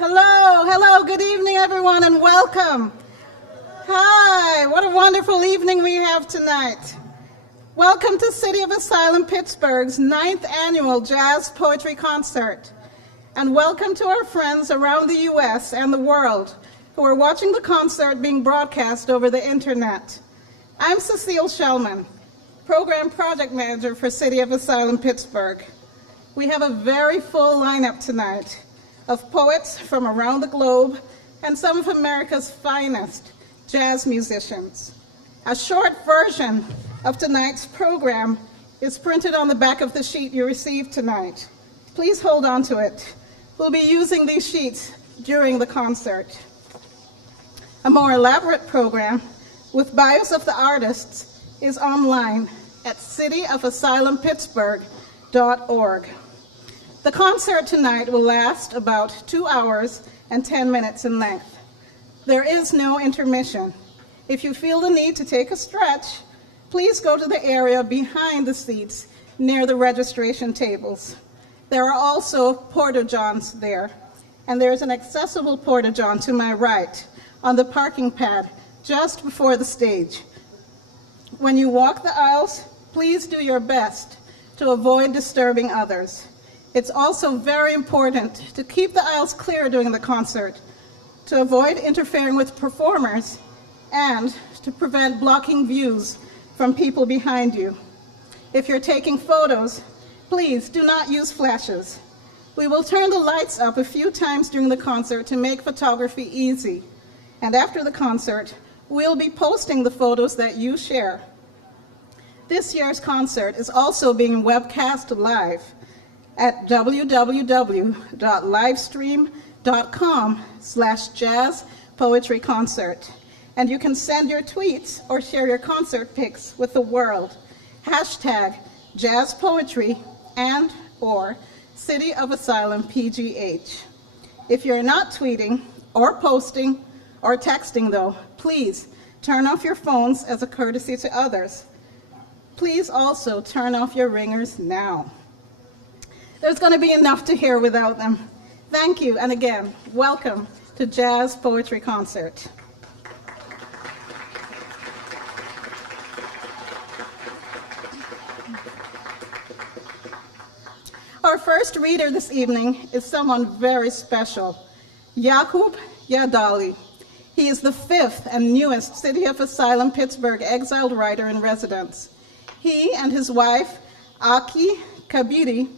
Hello, good evening everyone and welcome. Hi, what a wonderful evening we have tonight. Welcome to City of Asylum Pittsburgh's 9th annual jazz poetry concert. And welcome to our friends around the US and the world who are watching the concert being broadcast over the internet. I'm Cecile Shellman, Program Project Manager for City of Asylum Pittsburgh. We have a very full lineup tonight of poets from around the globe and some of America's finest jazz musicians. A short version of tonight's program is printed on the back of the sheet you received tonight. Please hold on to it. We'll be using these sheets during the concert. A more elaborate program with bios of the artists is online at cityofasylumpittsburgh.org. The concert tonight will last about 2 hours and 10 minutes in length. There is no intermission. If you feel the need to take a stretch, please go to the area behind the seats near the registration tables. There are also porta-johns there, and there's an accessible porta-john to my right on the parking pad just before the stage. When you walk the aisles, please do your best to avoid disturbing others. It's also very important to keep the aisles clear during the concert, to avoid interfering with performers, and to prevent blocking views from people behind you. If you're taking photos, please do not use flashes. We will turn the lights up a few times during the concert to make photography easy. And after the concert, we'll be posting the photos that you share. This year's concert is also being webcast live at www.livestream.com/jazzpoetryconcert. And you can send your tweets or share your concert pics with the world. #jazzpoetry and/or City of Asylum PGH. If you're not tweeting or posting or texting though, please turn off your phones as a courtesy to others. Please also turn off your ringers now. There's going to be enough to hear without them. Thank you, and again, welcome to Jazz Poetry Concert. Our first reader this evening is someone very special, Yaghoub Yadali. He is the 5th and newest City of Asylum Pittsburgh exiled writer in residence. He and his wife, Aki Kabiri,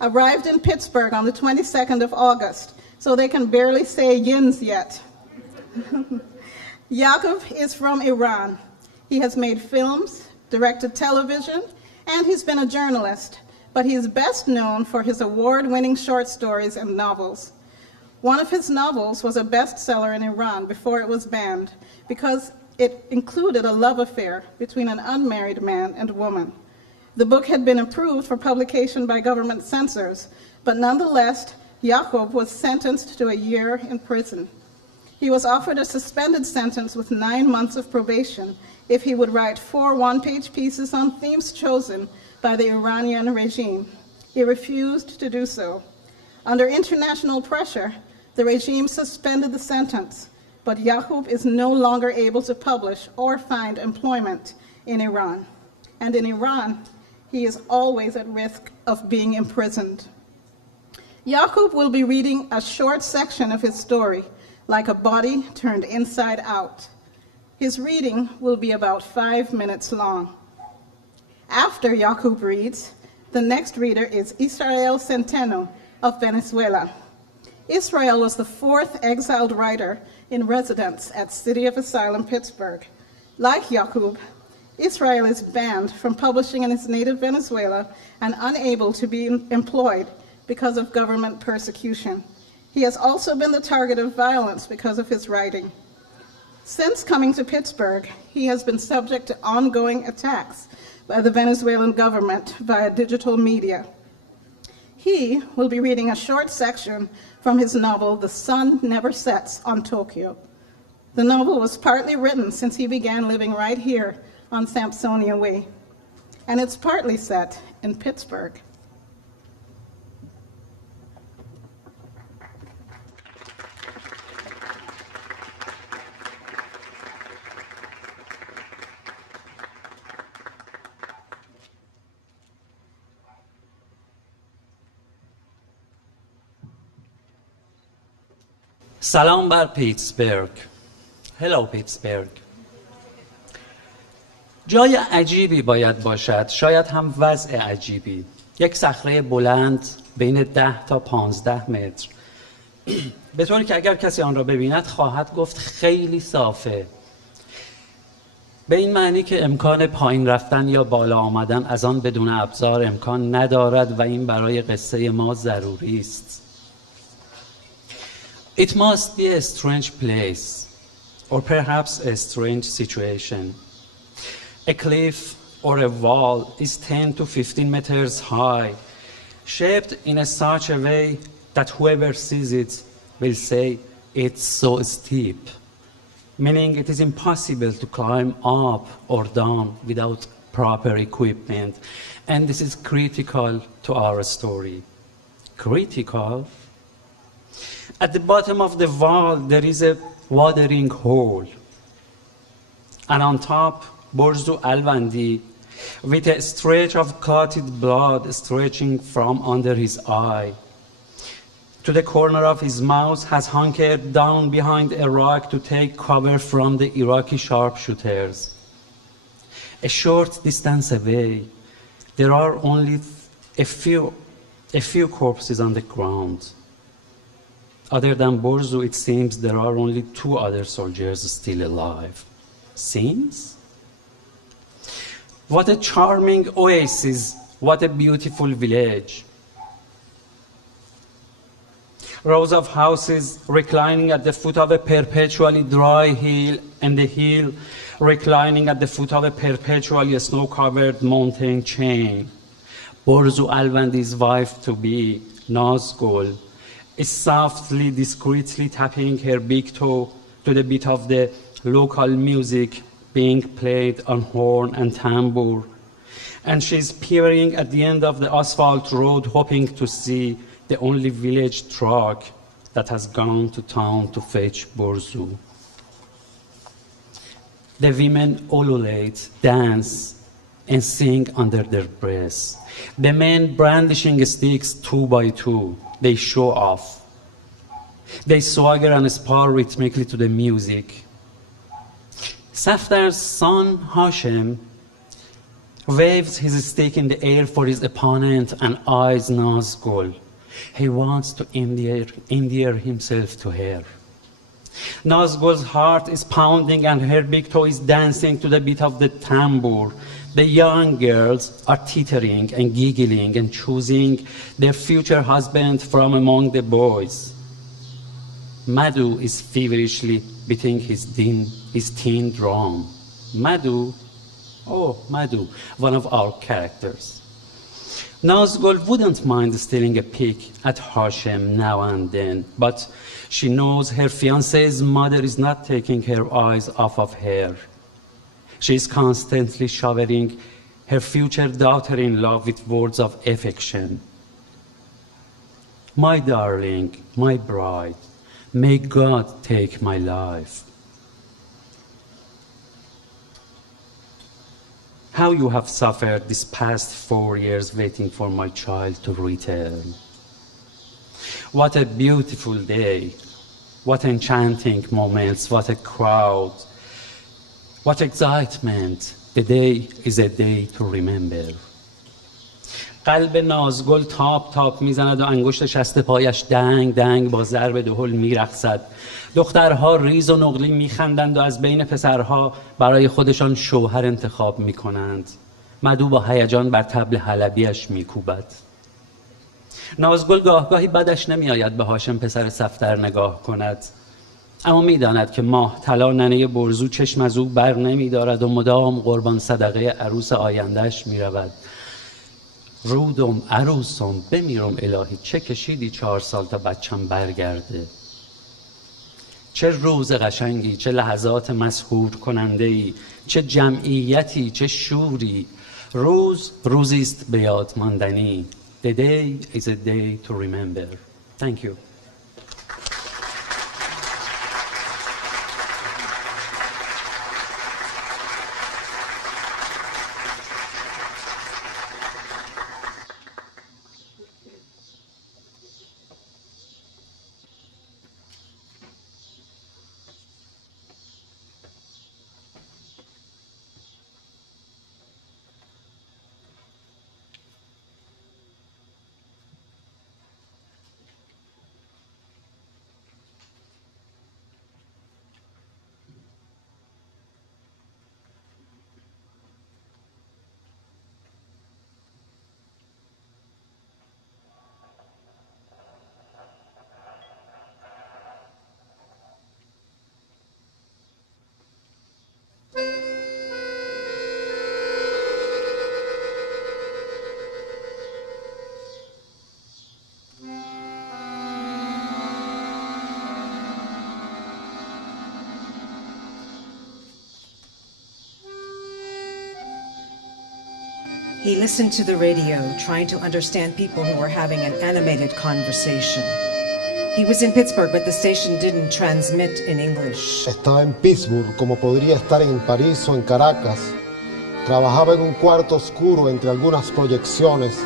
arrived in Pittsburgh on the 22nd of August, so they can barely say yins yet. Yaghoub is from Iran. He has made films, directed television, and he's been a journalist, but he is best known for his award-winning short stories and novels. One of his novels was a bestseller in Iran before it was banned because it included a love affair between an unmarried man and woman. The book had been approved for publication by government censors, but nonetheless, Yaghoub was sentenced to a year in prison. He was offered a suspended sentence with 9 months of probation if he would write 4 one-page pieces on themes chosen by the Iranian regime. He refused to do so. Under international pressure, the regime suspended the sentence, but Yaghoub is no longer able to publish or find employment in Iran. And in Iran, he is always at risk of being imprisoned. Yaghoub will be reading a short section of his story, Like a Body Turned Inside Out. His reading will be about 5 minutes long. After Yaghoub reads, the next reader is Israel Centeno of Venezuela. Israel was the 4th exiled writer in residence at City of Asylum Pittsburgh. Like Yaghoub, Israel is banned from publishing in his native Venezuela and unable to be employed because of government persecution. He has also been the target of violence because of his writing. Since coming to Pittsburgh, he has been subject to ongoing attacks by the Venezuelan government via digital media. He will be reading a short section from his novel, The Sun Never Sets on Tokyo. The novel was partly written since he began living right here on Sampsonia Way, and it's partly set in Pittsburgh. سلام بر پیتسبرگ. Hello پیتسبرگ. جای عجیبی باید باشد، شاید هم وضع عجیبی. یک صخره بلند بین 10 تا 15 متر، به طوری که اگر کسی آن را ببیند خواهد گفت خیلی صافه. به این معنی که امکان پایین رفتن یا بالا آمدن از آن بدون ابزار امکان ندارد و این برای قصه ما ضروری است. It must be a strange place, or perhaps a strange situation. A cliff or a wall is 10 to 15 meters high, shaped in such a way that whoever sees it will say it's so steep, meaning it is impossible to climb up or down without proper equipment. And this is critical to our story. Critical? At the bottom of the wall, there is a watering hole. And on top, Borzu Alvandi, with a stretch of clotted blood stretching from under his eye to the corner of his mouth, has hunkered down behind a rock to take cover from the Iraqi sharpshooters. A short distance away, there are only a few corpses on the ground. Other than Borzu, it seems there are only 2 other soldiers still alive. Seems? What a charming oasis, what a beautiful village. Rows of houses reclining at the foot of a perpetually dry hill, and the hill reclining at the foot of a perpetually snow-covered mountain chain. Borzu Alvandi's wife-to-be, Nazgul, is softly, discreetly tapping her big toe to the beat of the local music being played on horn and tambour. And she's peering at the end of the asphalt road, hoping to see the only village truck that has gone to town to fetch Borzu. The women ululate, dance, and sing under their breaths. The men brandishing sticks 2 by 2. They show off. They swagger and spar rhythmically to the music. Safdar's son, Hashem, waves his stick in the air for his opponent and eyes Nazgul. He wants to endear himself to her. Nazgul's heart is pounding and her big toe is dancing to the beat of the tambour. The young girls are tittering and giggling and choosing their future husband from among the boys. Madhu is feverishly beating his tin drum. Madhu? Oh, Madhu, one of our characters. Nazgul wouldn't mind stealing a peek at Hashem now and then, but she knows her fiancé's mother is not taking her eyes off of her. She is constantly showering her future daughter-in-law with words of affection. My darling, my bride, may God take my life. How you have suffered this past 4 years waiting for my child to return. What a beautiful day. What enchanting moments, what a crowd. What excitement. The day is a day to remember. قلب نازگل تاپ تاپ میزند و انگشت شست پایش دنگ دنگ با ضرب دهل میرقصد. دخترها ریز و نقلی میخندند و از بین پسرها برای خودشان شوهر انتخاب میکنند. مدو با هیجان بر طبل حلبیش میکوبد. نازگل گاهگاهی بدش نمیآید به هاشم پسر صفدر نگاه کند، اما میداند که ماه طلا ننه برزو چشم از او بر نمیدارد و مدام قربان صدقه عروس آیندهش میرود. رودم عروسم بمیرم الهی، چه کشیدی 4 سال تا بچم برگرده. چه روز قشنگی، چه لحظات مسحور کننده‌ای، چه جمعیتی، چه شوری. روزی است به یاد ماندنی. The day is a day to remember. Thank you. He listened to the radio, trying to understand people who were having an animated conversation. He was in Pittsburgh, but the station didn't transmit in English. Estaba en Pittsburgh, como podría estar en París o en Caracas. Trabajaba en un cuarto oscuro entre algunas proyecciones.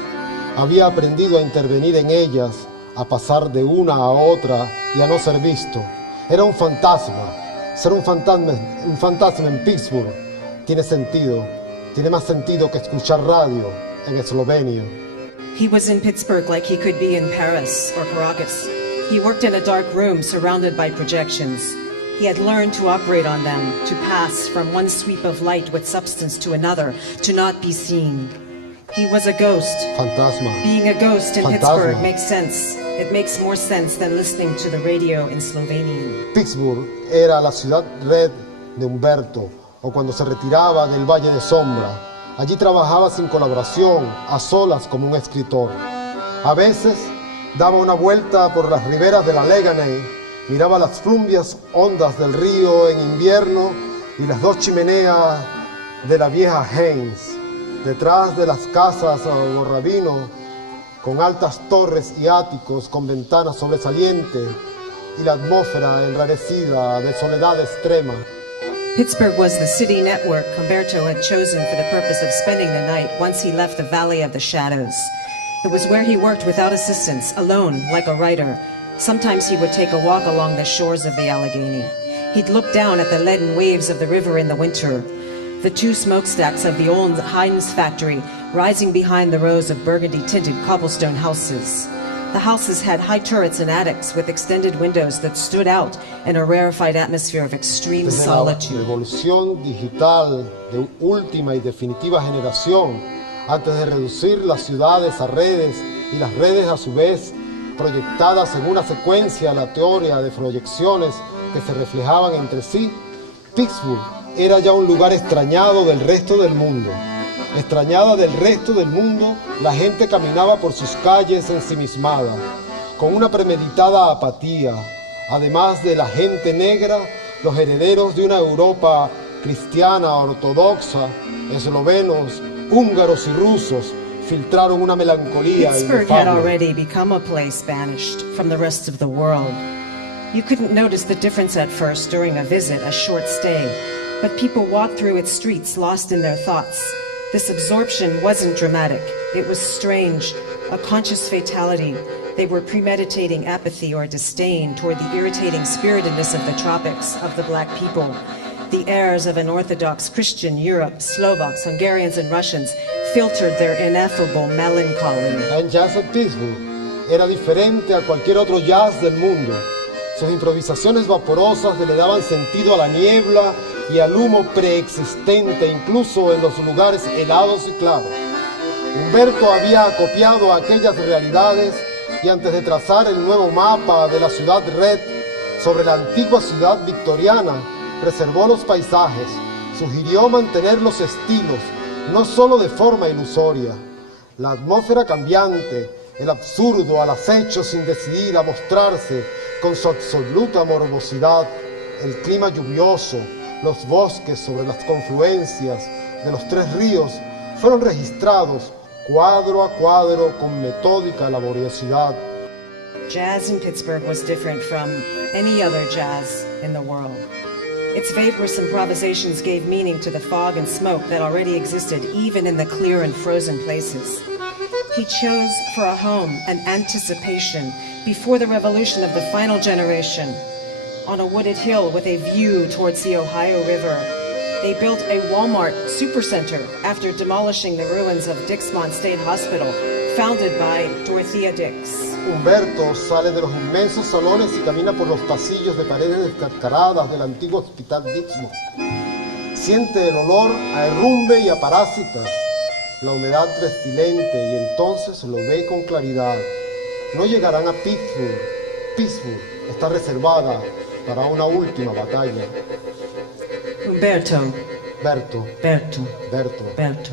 Había aprendido a intervenir en ellas, a pasar de una a otra y a no ser visto. Era un fantasma. Ser un fantasma en Pittsburgh tiene sentido. Tiene más sentido que escuchar radio en eslovenio. He was in Pittsburgh like he could be in Paris or Caracas. He worked in a dark room surrounded by projections. He had learned to operate on them, to pass from one sweep of light with substance to another, to not be seen. He was a ghost. Fantasma. Being a ghost in Fantasma. Pittsburgh makes sense. It makes more sense than listening to the radio in Slovenian. Pittsburgh era la ciudad red de Humberto, o cuando se retiraba del Valle de Sombra. Allí trabajaba sin colaboración, a solas como un escritor. A veces daba una vuelta por las riberas de la Allegheny, miraba las flumbias ondas del río en invierno y las dos chimeneas de la vieja Haynes, detrás de las casas o rabino, con altas torres y áticos con ventanas sobresalientes y la atmósfera enrarecida de soledad extrema. Pittsburgh was the city network Humberto had chosen for the purpose of spending the night once he left the Valley of the Shadows. It was where he worked without assistance, alone, like a writer. Sometimes he would take a walk along the shores of the Allegheny. He'd look down at the leaden waves of the river in the winter, the two smokestacks of the old Heinz factory rising behind the rows of burgundy-tinted cobblestone houses. The houses had high turrets and attics with extended windows that stood out in a rarefied atmosphere of extreme Desde la solitude. revolución digital de última y definitiva generación, antes de reducir las ciudades a redes y las redes a su vez proyectadas en una secuencia aleatoria de proyecciones que se reflejaban entre sí, Pittsburgh era ya un lugar extrañado del resto del mundo. Extrañada del resto del mundo, la gente caminaba por sus calles ensimismada, con una premeditada apatía. Además de la gente negra, los herederos de una Europa cristiana ortodoxa, eslovenos, húngaros y rusos, filtraron una melancolía Pittsburgh had inefable. already become a place banished from the rest of the world. You couldn't notice the difference at first during a visit, a short stay, but people walked through its streets lost in their thoughts. This absorption wasn't dramatic. It was strange, a conscious fatality. They were premeditating apathy or disdain toward the irritating spiritedness of the tropics, of the black people. The airs of an Orthodox Christian Europe, Slovaks, Hungarians, and Russians filtered their ineffable melancholy. El jazz de Pittsburgh era diferente a cualquier otro jazz del mundo. Sus improvisaciones vaporosas le daban sentido a la niebla y al humo preexistente, incluso en los lugares helados y claros. Humberto había acopiado aquellas realidades y antes de trazar el nuevo mapa de la ciudad red sobre la antigua ciudad victoriana, preservó los paisajes, sugirió mantener los estilos, no solo de forma ilusoria. La atmósfera cambiante, el absurdo al acecho sin decidir a mostrarse con su absoluta morbosidad, el clima lluvioso, los bosques sobre las confluencias de los tres ríos fueron registrados cuadro a cuadro con metódica laboriosidad. Jazz in Pittsburgh was different from any other jazz in the world. Its vaporous improvisations gave meaning to the fog and smoke that already existed even in the clear and frozen places. He chose for a home an anticipation before the revolution of the final generation. On a wooded hill with a view towards the Ohio River, they built a Walmart supercenter after demolishing the ruins of Dixmont State Hospital, founded by Dorothea Dix. Humberto sale de los inmensos salones y camina por los pasillos de paredes descascaradas del antiguo hospital Dixmont. Siente el olor a herrumbe y a parásitas, la humedad pestilente, y entonces lo ve con claridad. No llegarán a Pittsburgh. Pittsburgh está reservada para una última batalla. Umberto. Berto, Berto. Berto. Berto.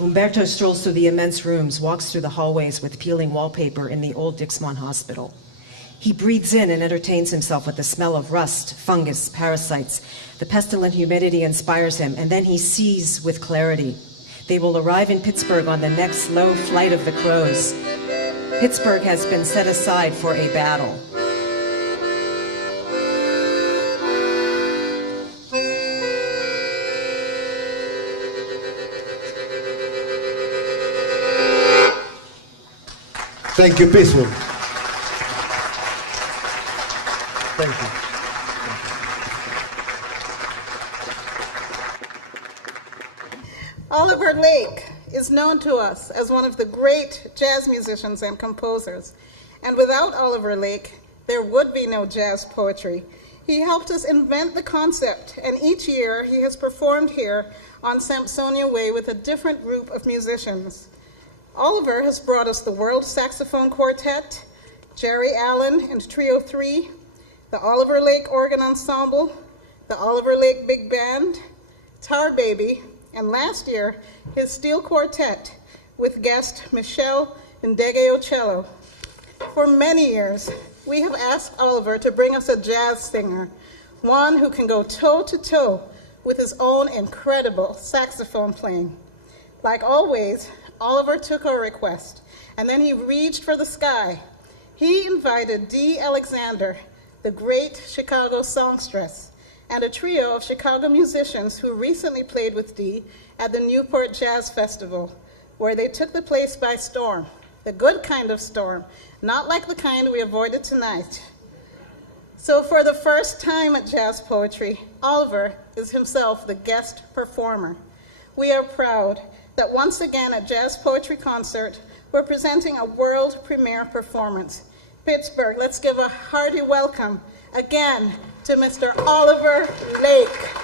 Umberto strolls through the immense rooms, walks through the hallways with peeling wallpaper in the old Dixmont Hospital. He breathes in and entertains himself with the smell of rust, fungus, parasites. The pestilent humidity inspires him, and then he sees with clarity. They will arrive in Pittsburgh on the next slow flight of the crows. Pittsburgh has been set aside for a battle. Thank you, Pittsburgh. Thank you. Oliver Lake is known to us as one of the great jazz musicians and composers. And without Oliver Lake, there would be no jazz poetry. He helped us invent the concept, and each year he has performed here on Sampsonia Way with a different group of musicians. Oliver has brought us the World Saxophone Quartet, Jerry Allen and Trio 3, the Oliver Lake Organ Ensemble, the Oliver Lake Big Band, Tar Baby, and last year, his steel quartet with guest Michelle Ndegeo cello. For many years, we have asked Oliver to bring us a jazz singer, one who can go toe-to-toe with his own incredible saxophone playing. Like always, Oliver took our request, and then he reached for the sky. He invited Dee Alexander, the great Chicago songstress, and a trio of Chicago musicians who recently played with Dee at the Newport Jazz Festival, where they took the place by storm, the good kind of storm, not like the kind we avoided tonight. So for the first time at Jazz Poetry, Oliver is himself the guest performer. We are proud that once again at Jazz Poetry Concert, we're presenting a world premiere performance. Pittsburgh, let's give a hearty welcome again to Mr. Oliver Lake.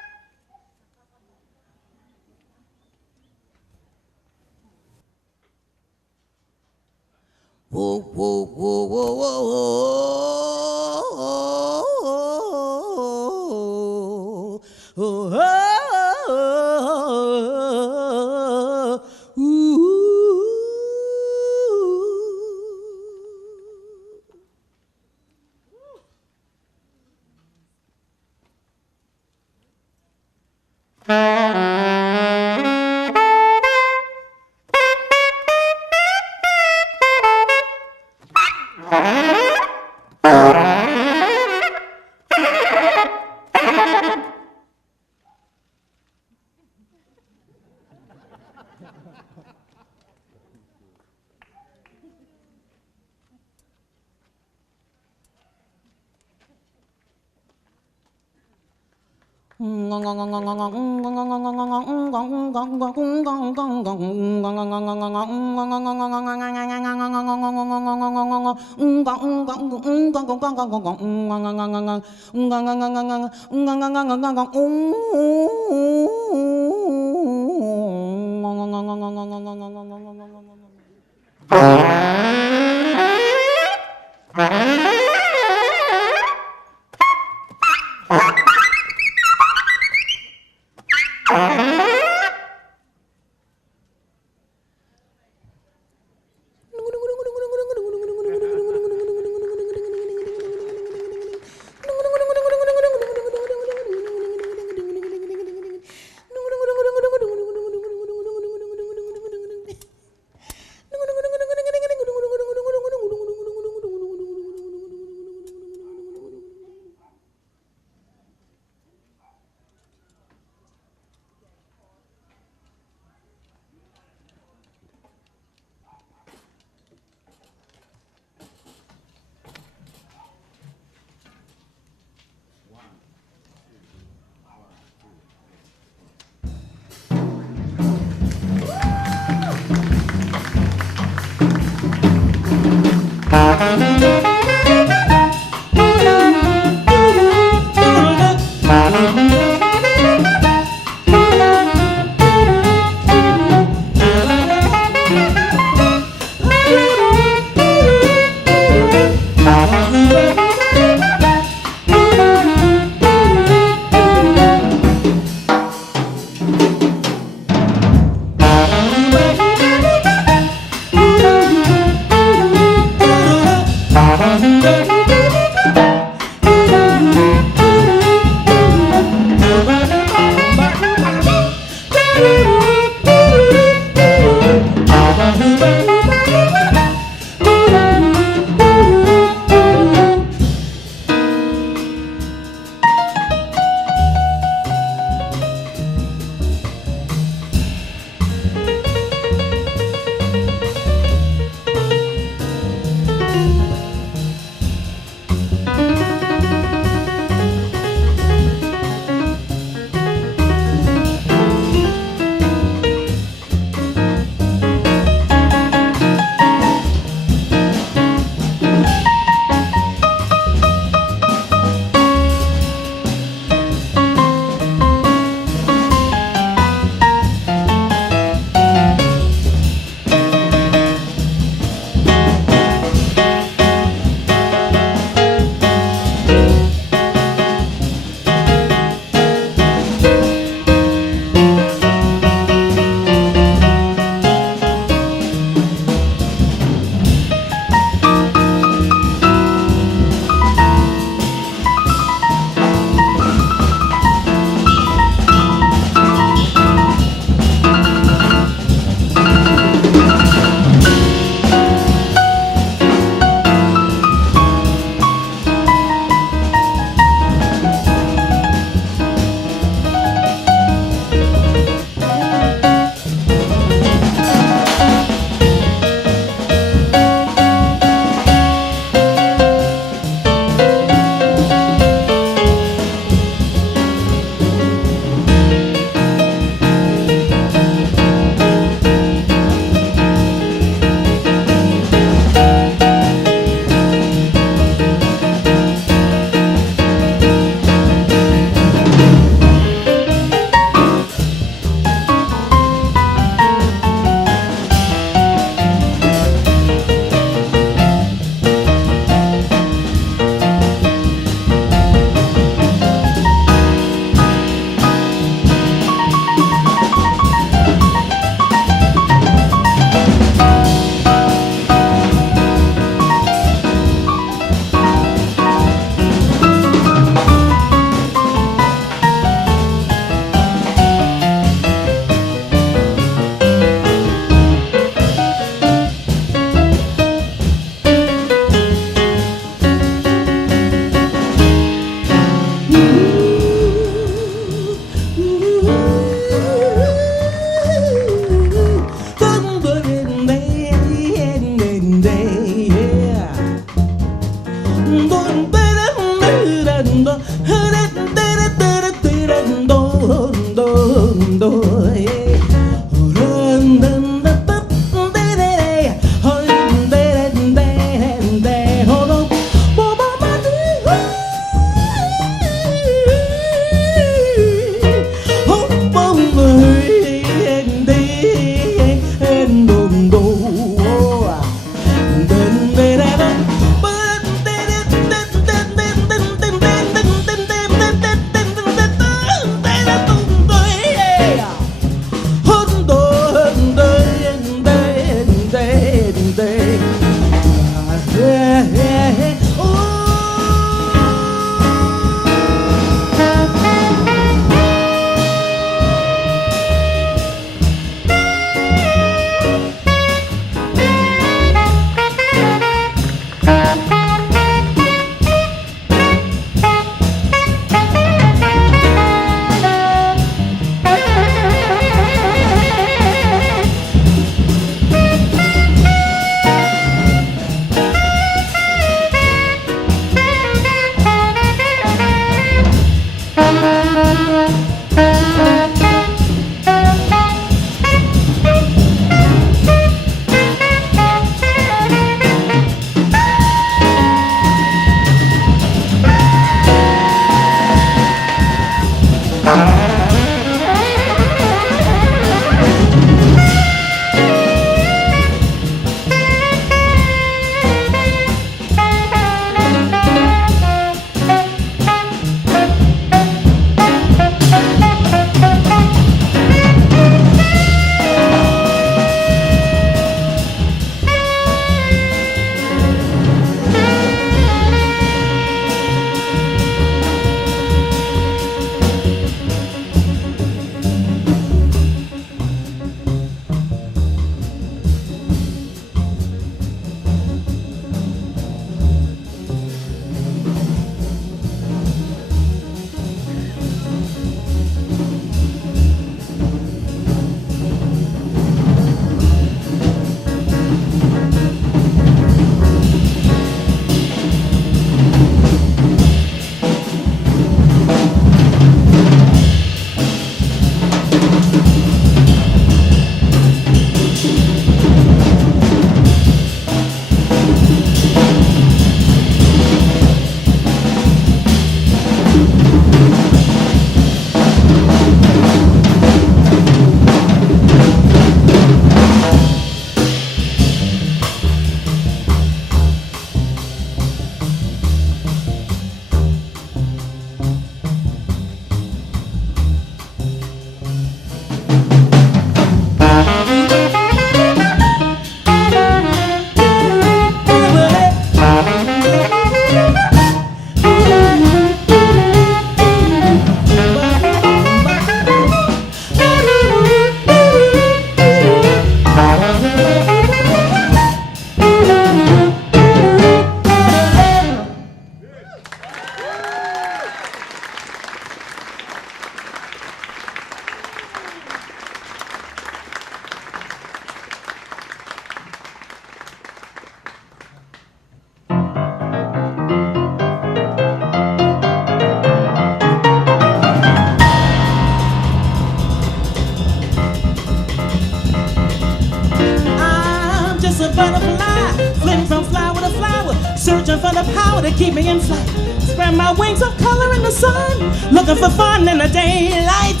sky, flitting from flower to flower, searching for the power to keep me in flight. Spread my wings of color in the sun, looking for fun in the daylight.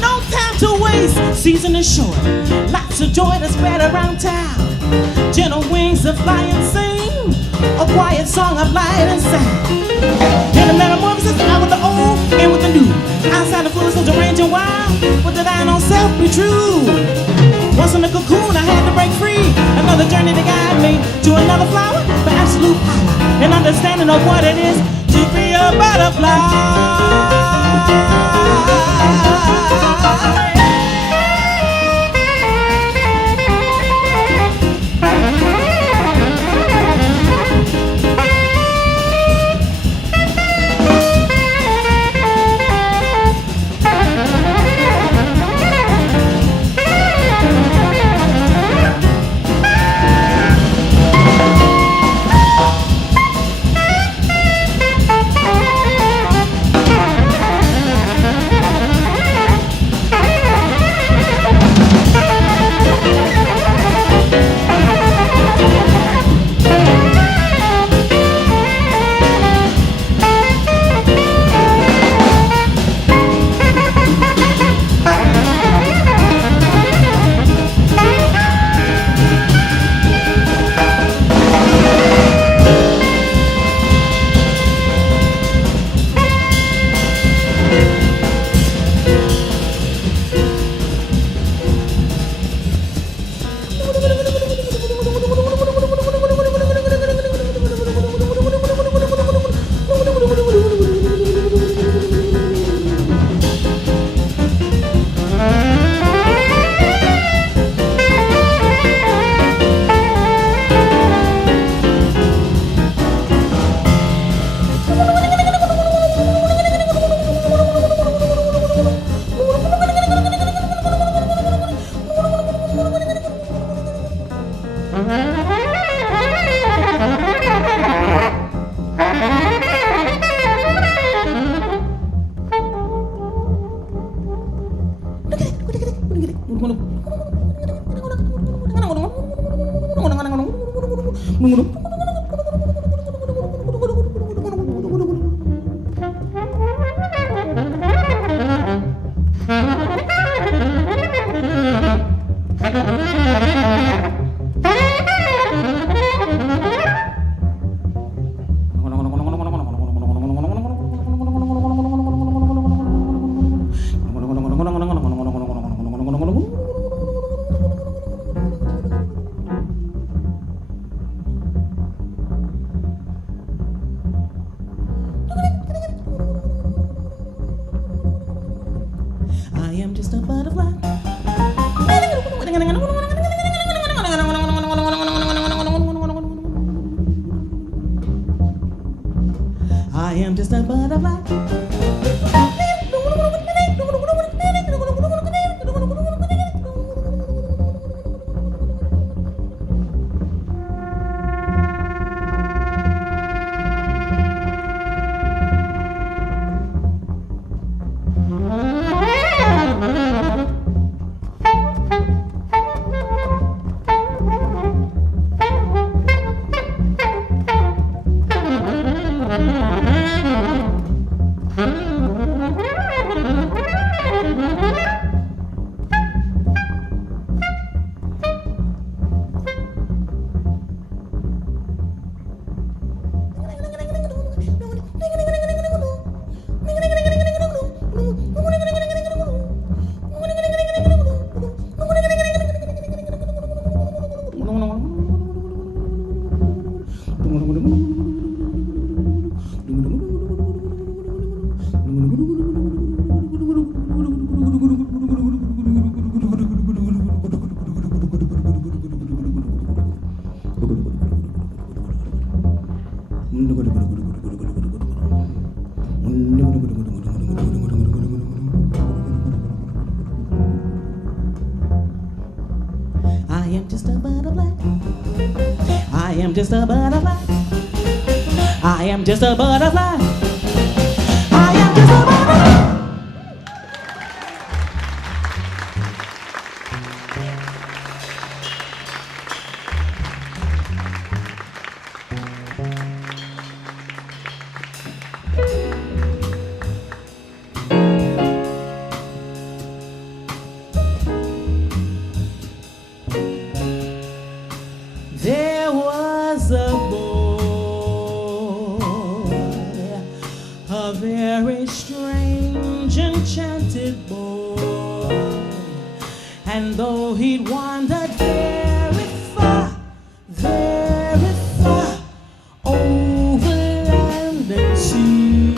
No time to waste, season is short, lots of joy to spread around town. Gentle wings that fly and sing, a quiet song of light and sound. In the metamorphosis, out with the old, in with the new. Outside the fluids of deranging wild, but the thine own self be true. Once in the cocoon, I had to break free. Another journey to guide me to another flower, for absolute power and understanding of what it is to be a butterfly. Just a butterfly. I am just a butterfly. I am just a butterfly. he'd wandered very far over land and sea.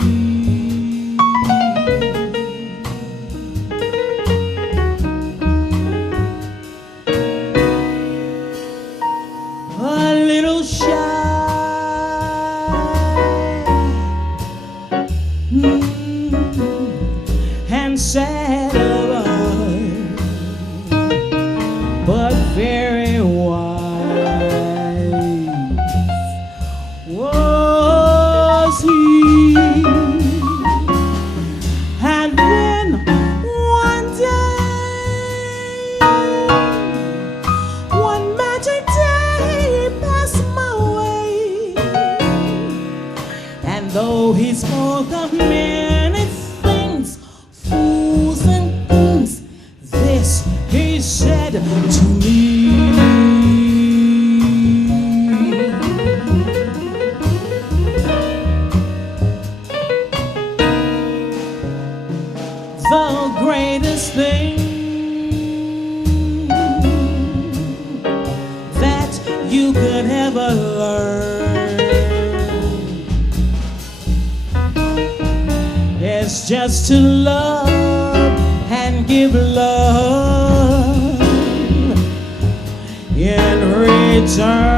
A little shy, and sad, but very wise was he. And then one day, one magic day passed my way, and though he spoke of many things, fools and things, this he said to me. The greatest thing that you could ever learn is just to love and give love in return.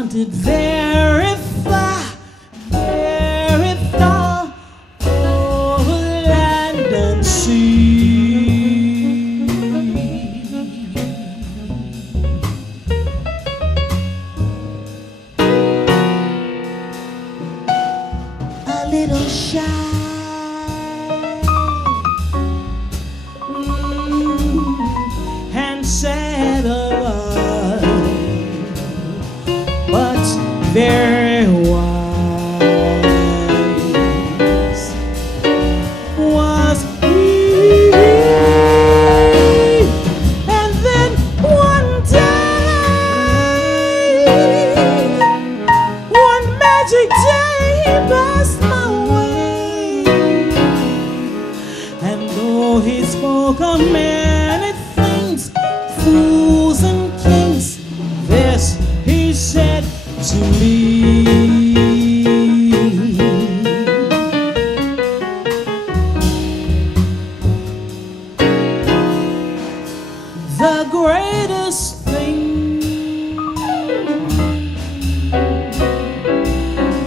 wanted very far over land and sea. A little shy, and sad alive, but very wise was he. And then one day, one magic day passed my way, and though he spoke of many things, fools and kings, this he said to me. The greatest thing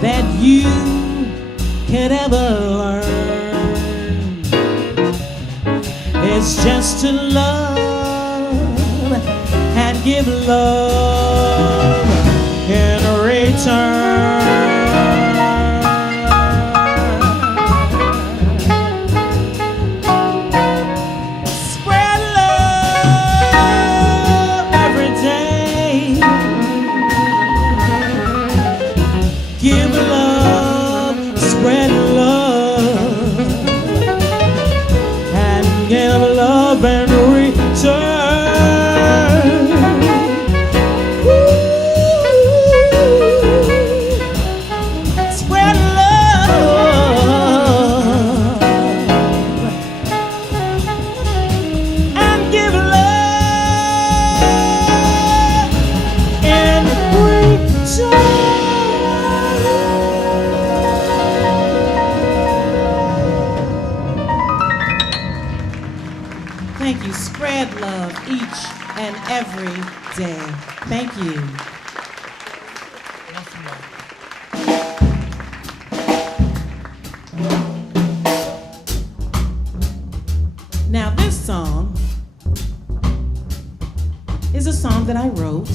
that you is just to love and give love in return. Spread love every day. Give love, spread love, and give love in return. Spread love and give love in return. Thank you. Spread love each and every day. Thank you. Now this song is a song that I wrote.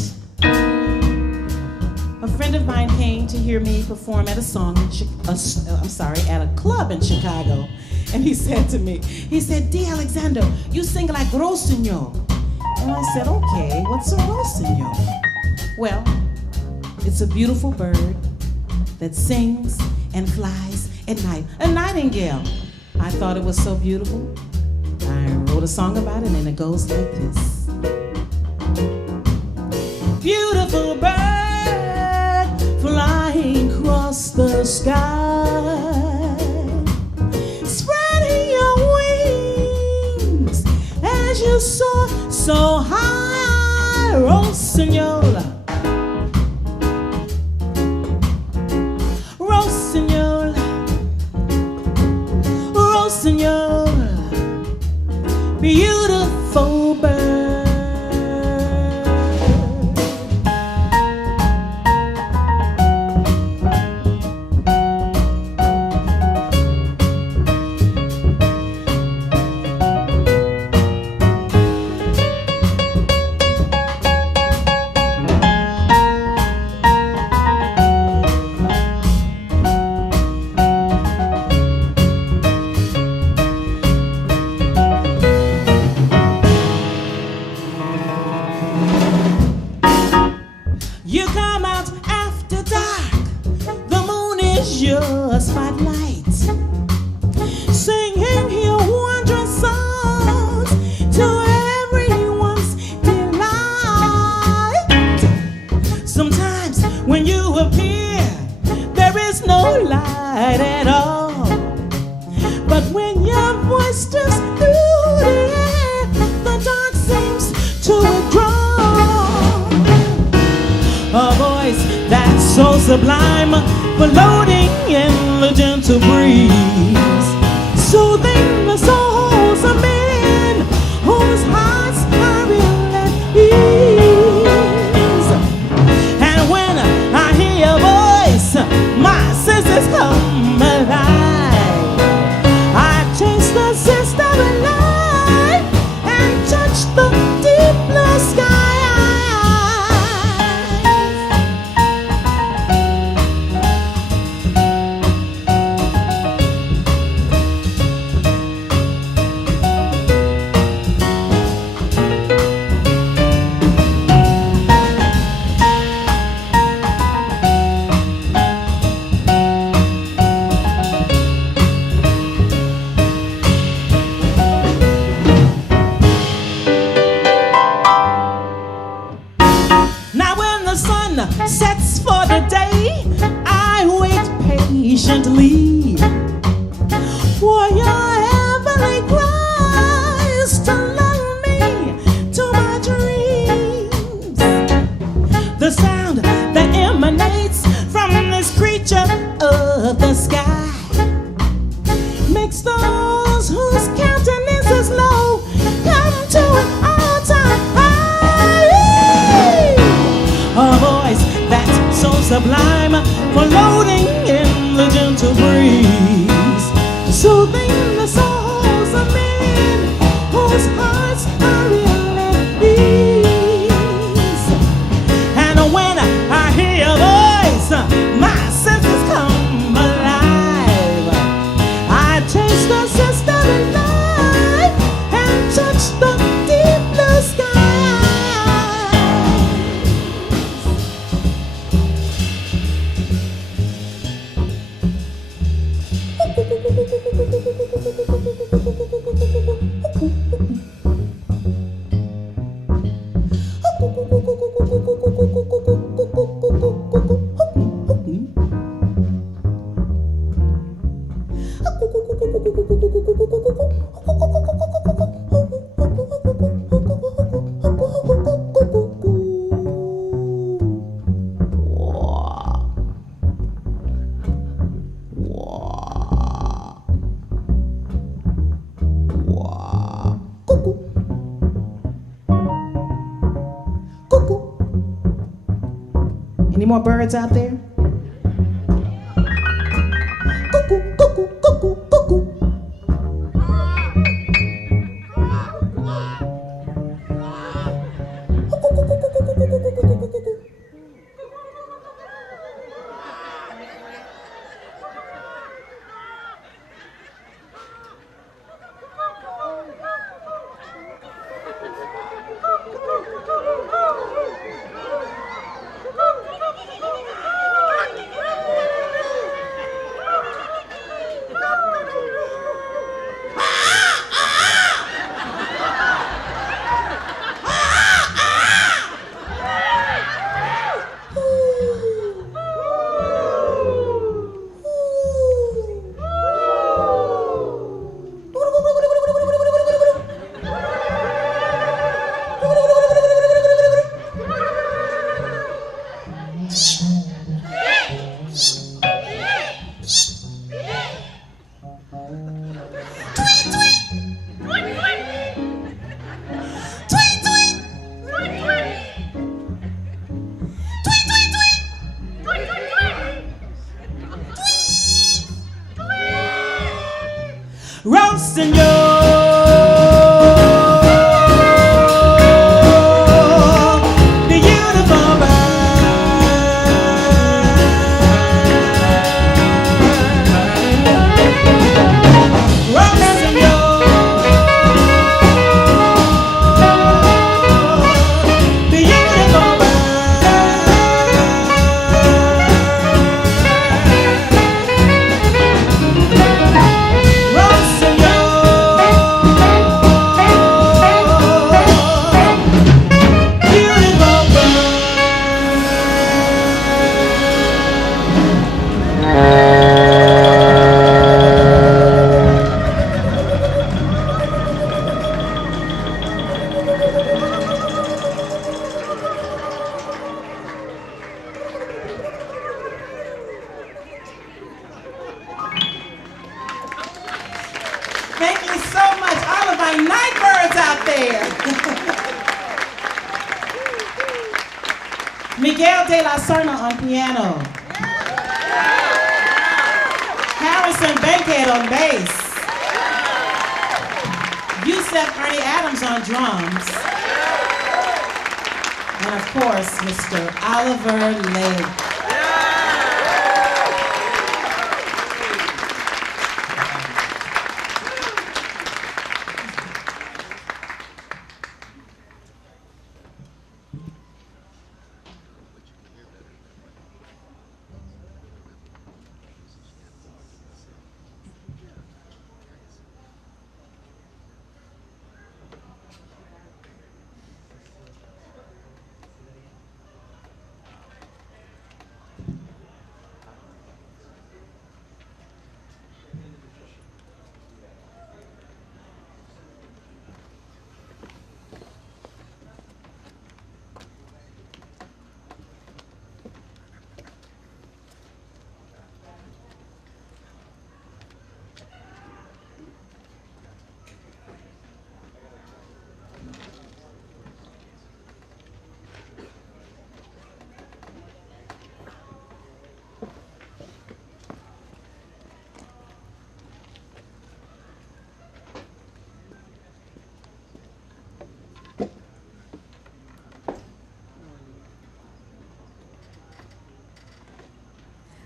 A friend of mine came to hear me perform at a club in Chicago. And he said to me, he said, Dee Alexander, you sing like Rossignol. And I said, okay, what's a Rossignol? Well, it's a beautiful bird that sings and flies at night. A nightingale. I thought it was so beautiful. I wrote a song about it and it goes like this. Beautiful bird flying across the sky. You soar so high, Rossignol, Rossignol, Rossignol, beautiful bird. Sublime, floating in the gentle breeze, soothing the souls of men whose hearts are real at ease. And when I hear your voice, my senses come alive. I taste the zest of life and touch the deep blue sky. Sets for the day, I wait patiently for your heavenly cries to lull me to my dreams. The sound that emanates from this creature of the sky makes those whose countenance is low come to an all-time high. A voice that's so sublime, floating in the gentle breeze, soothing the souls of men whose Cuckoo. Cuckoo. Any more birds out there? Cuckoo, cuckoo, cuckoo, cuckoo. Miguel de la Cerna on piano. Harrison Bankhead on bass. Ernie Adams on drums. And of course, Mr. Oliver Legg.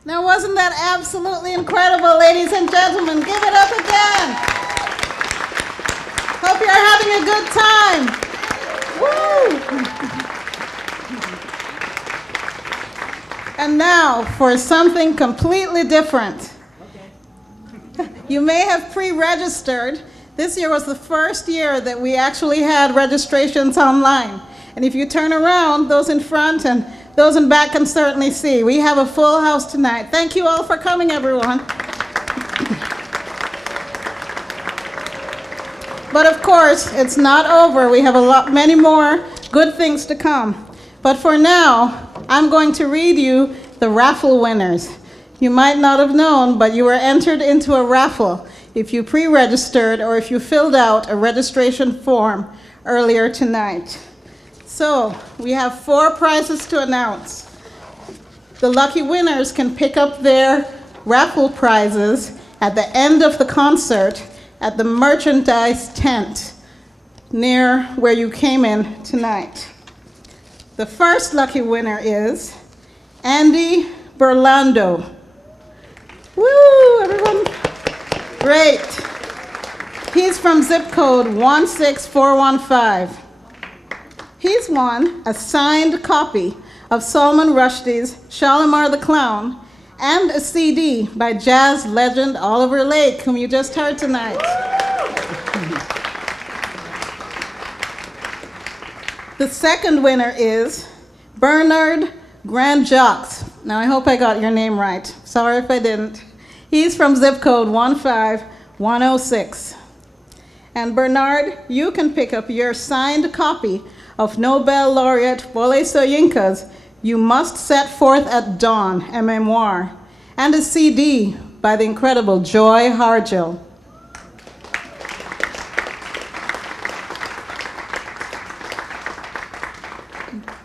Now, wasn't that absolutely incredible, ladies and gentlemen? Give it up again. Hope you're having a good time. Woo! And now for something completely different. You may have pre-registered. This year was the first year that we actually had registrations online. And if you turn around, those in front and those in back can certainly see. We have a full house tonight. Thank you all for coming, everyone. But of course, it's not over. We have many more good things to come. But for now, I'm going to read you the raffle winners. You might not have known, but you were entered into a raffle. if you pre-registered or if you filled out a registration form earlier tonight. So we have 4 prizes to announce. The lucky winners can pick up their raffle prizes at the end of the concert at the merchandise tent near where you came in tonight. The first lucky winner is Andy Berlando. Woo, everyone. Great. He's from zip code 16415. He's won a signed copy of Salman Rushdie's Shalimar the Clown and a CD by jazz legend Oliver Lake, whom you just heard tonight. The second winner is Bernard Grandjacques. Now, I hope I got your name right. Sorry if I didn't. He's from zip code 15106. And Bernard, you can pick up your signed copy of Nobel laureate Wole Soyinka's You Must Set Forth at Dawn, a memoir, and a CD by the incredible Joy Harjo.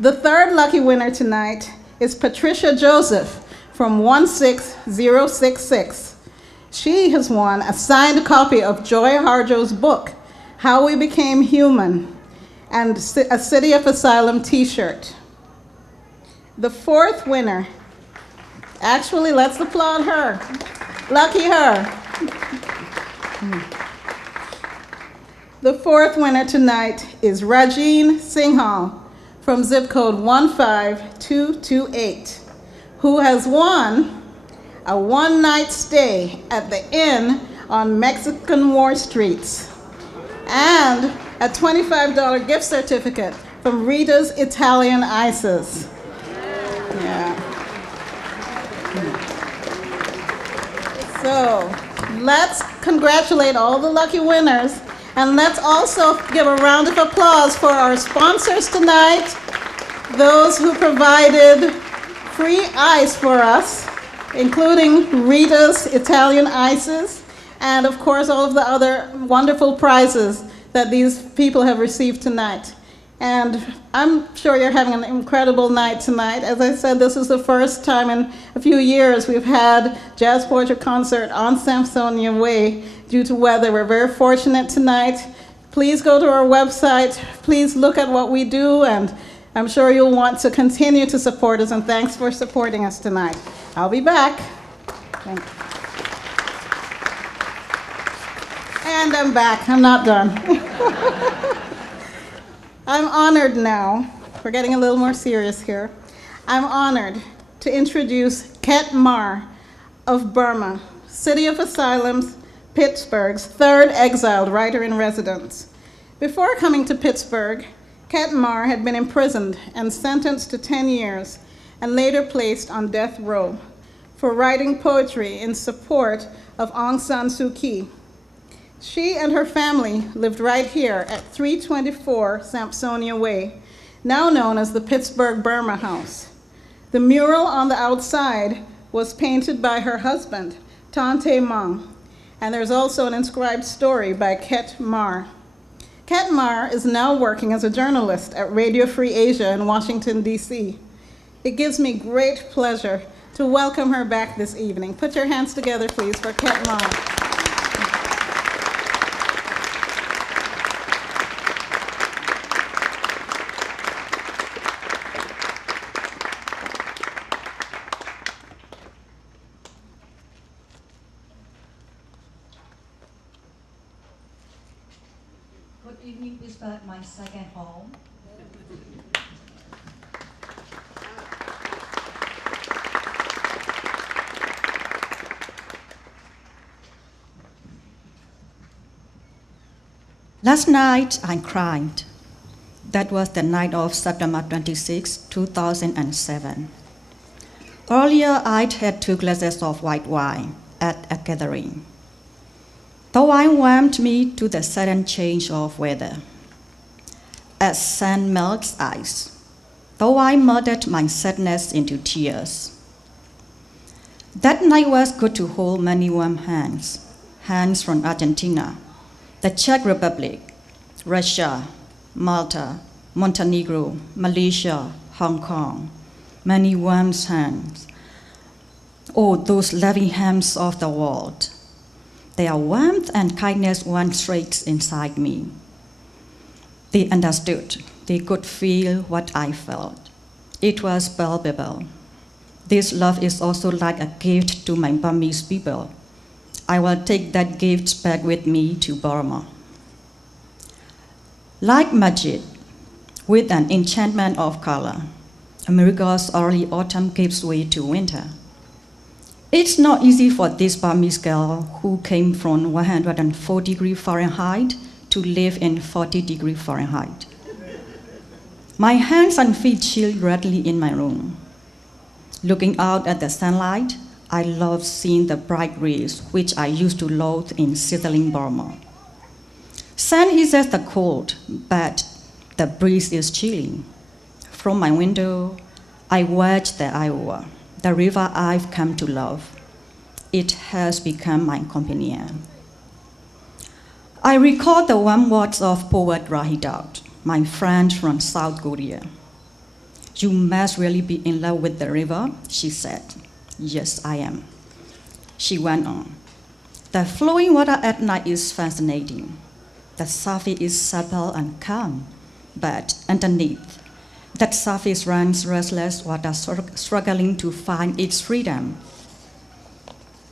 The third lucky winner tonight is Patricia Joseph from 16066. She has won a signed copy of Joy Harjo's book, How We Became Human, and a City of Asylum t-shirt. The fourth winner, actually, let's applaud her. Lucky her. The fourth winner tonight is Rajeen Singhal from zip code 15228, who has won a one-night stay at the Inn on Mexican War Streets and a $25 gift certificate from Rita's Italian Ices. Yeah. So let's congratulate all the lucky winners, and let's also give a round of applause for our sponsors tonight, those who provided free ice for us, including Rita's Italian Ices, and of course all of the other wonderful prizes that these people have received tonight. And I'm sure you're having an incredible night tonight. As I said, this is the first time in a few years we've had jazz poetry concert on Sampsonia Way due to weather. We're very fortunate tonight. Please go to our website. Please look at what we do, and I'm sure you'll want to continue to support us, and thanks for supporting us tonight. I'll be back. Thank you. And I'm back. I'm not done. I'm honored now, we're getting a little more serious here. I'm honored to introduce Khet Mar of Burma, City of Asylum's, Pittsburgh's third exiled writer-in-residence. Before coming to Pittsburgh, Khet Mar had been imprisoned and sentenced to 10 years and later placed on death row for writing poetry in support of Aung San Suu Kyi. She and her family lived right here at 324 Sampsonia Way, now known as the Pittsburgh Burma House. The mural on the outside was painted by her husband, Tante Mang, and there's also an inscribed story by Khet Mar. Khet Mar is now working as a journalist at Radio Free Asia in Washington, D.C. It gives me great pleasure to welcome her back this evening. Put your hands together, please, for Khet Mar. Good evening, Pittsburgh, my second home. Last night, I cried. That was the night of September 26, 2007. Earlier, I'd had 2 glasses of white wine at a gathering. The wine warmed me to the sudden change of weather. As sand melts ice, the wine melted my sadness into tears. That night was good to hold many warm hands, hands from Argentina, the Czech Republic, Russia, Malta, Montenegro, Malaysia, Hong Kong, many warm hands. Oh, those loving hands of the world. Their warmth and kindness went straight inside me. They understood. They could feel what I felt. It was palpable. This love is also like a gift to my Burmese people. I will take that gift back with me to Burma. Like magic, with an enchantment of color, America's early autumn gives way to winter. It's not easy for this Burmese girl who came from 104 degrees Fahrenheit to live in 40 degrees Fahrenheit. My hands and feet chill redly in my room. Looking out at the sunlight, I love seeing the bright rays which I used to loathe in sizzling Burma. Sun is at the cold, but the breeze is chilling. From my window, I watch the Iowa, the river I've come to love. It has become my companion. I recall the warm words of poet Rahidot, my friend from South Korea. You must really be in love with the river, she said. Yes, I am. She went on. The flowing water at night is fascinating. The surface is supple and calm, but underneath, that surface runs restless water struggling to find its freedom.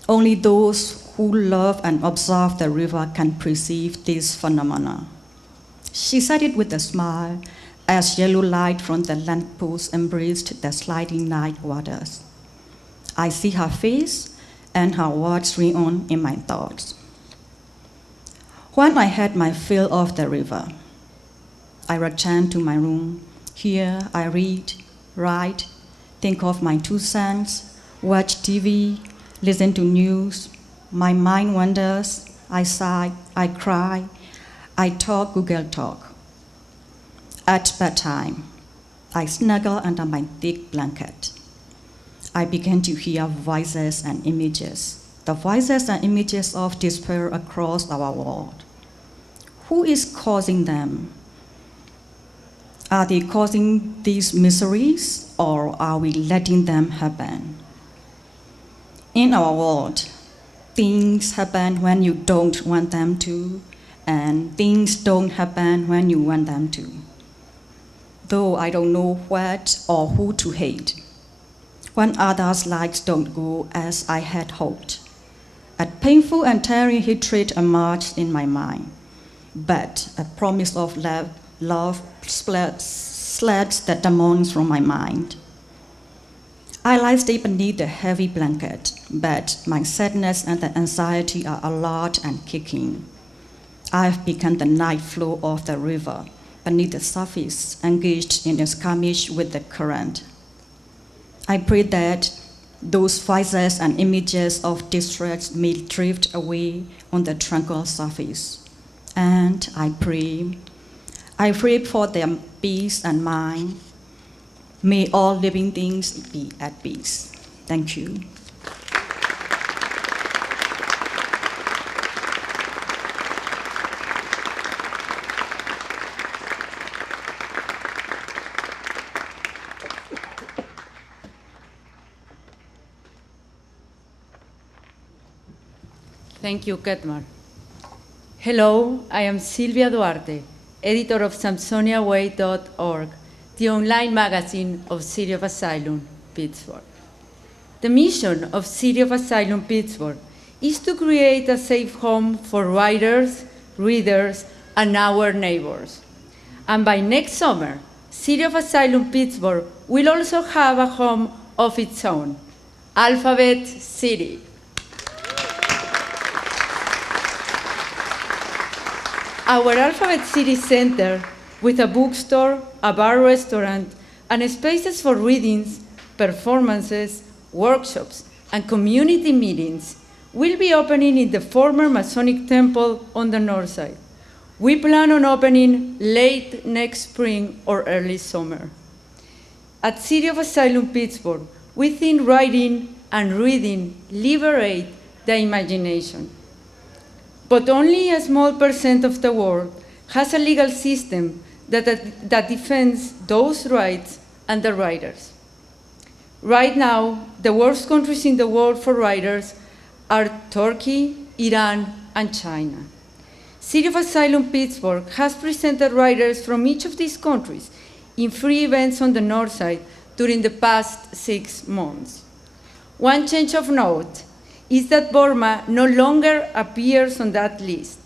Only those who love and observe the river can perceive this phenomena. She said it with a smile as yellow light from the lamppost embraced the sliding night waters. I see her face and her words ring on in my thoughts. When I had my fill of the river, I returned to my room. Here I read, write, think of my two sons, watch TV, listen to news. My mind wanders. I sigh, I cry, I talk Google Talk. At bedtime, I snuggle under my thick blanket. I began to hear voices and images, the voices and images of despair across our world. Who is causing them? Are they causing these miseries, or are we letting them happen? In our world, things happen when you don't want them to, and things don't happen when you want them to. Though I don't know what or who to hate. When others' lives don't go as I had hoped, a painful and tearing hatred emerged in my mind, but a promise of love sleds the demons from my mind. I lie still beneath the heavy blanket, but my sadness and the anxiety are alert and kicking. I've become the night flow of the river, beneath the surface, engaged in a skirmish with the current. I pray that those voices and images of distress may drift away on the tranquil surface. And I pray for their peace and mine. May all living things be at peace. Thank you. Thank you, Khet Mar. Hello, I am Silvia Duarte, editor of SampsoniaWay.org, the online magazine of City of Asylum, Pittsburgh. The mission of City of Asylum, Pittsburgh is to create a safe home for writers, readers, and our neighbors. And by next summer, City of Asylum, Pittsburgh will also have a home of its own, Alphabet City. Our Alphabet City Center, with a bookstore, a bar restaurant, and spaces for readings, performances, workshops, and community meetings, will be opening in the former Masonic Temple on the Northside. We plan on opening late next spring or early summer. At City of Asylum Pittsburgh, we think writing and reading liberate the imagination. but only a small percent of the world has a legal system that defends those rights and the writers. Right now, the worst countries in the world for writers are Turkey, Iran, and China. City of Asylum Pittsburgh has presented writers from each of these countries in free events on the Northside during the past 6 months. One change of note is that Burma no longer appears on that list.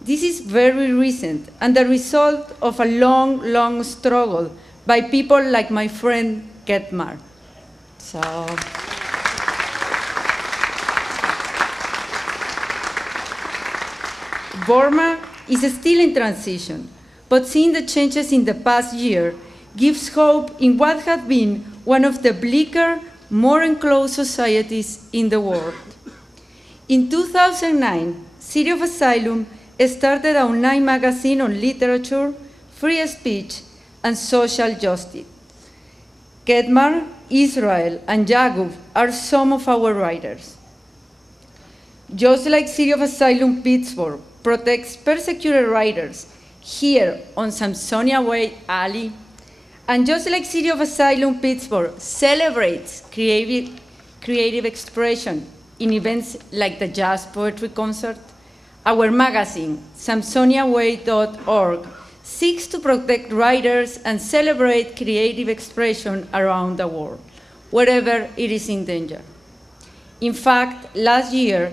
This is very recent and the result of a long, long struggle by people like my friend Khet Mar. So, Burma is still in transition, but seeing the changes in the past year gives hope in what had been one of the bleaker, more enclosed societies in the world. In 2009, City of Asylum started an online magazine on literature, free speech, and social justice. Khet Mar, Israel, and Yaghoub are some of our writers. Just like City of Asylum Pittsburgh protects persecuted writers here on Sampsonia Way alley, and just like City of Asylum Pittsburgh celebrates creative expression in events like the jazz poetry concert, our magazine, SampsoniaWay.org, seeks to protect writers and celebrate creative expression around the world, wherever it is in danger. In fact, last year,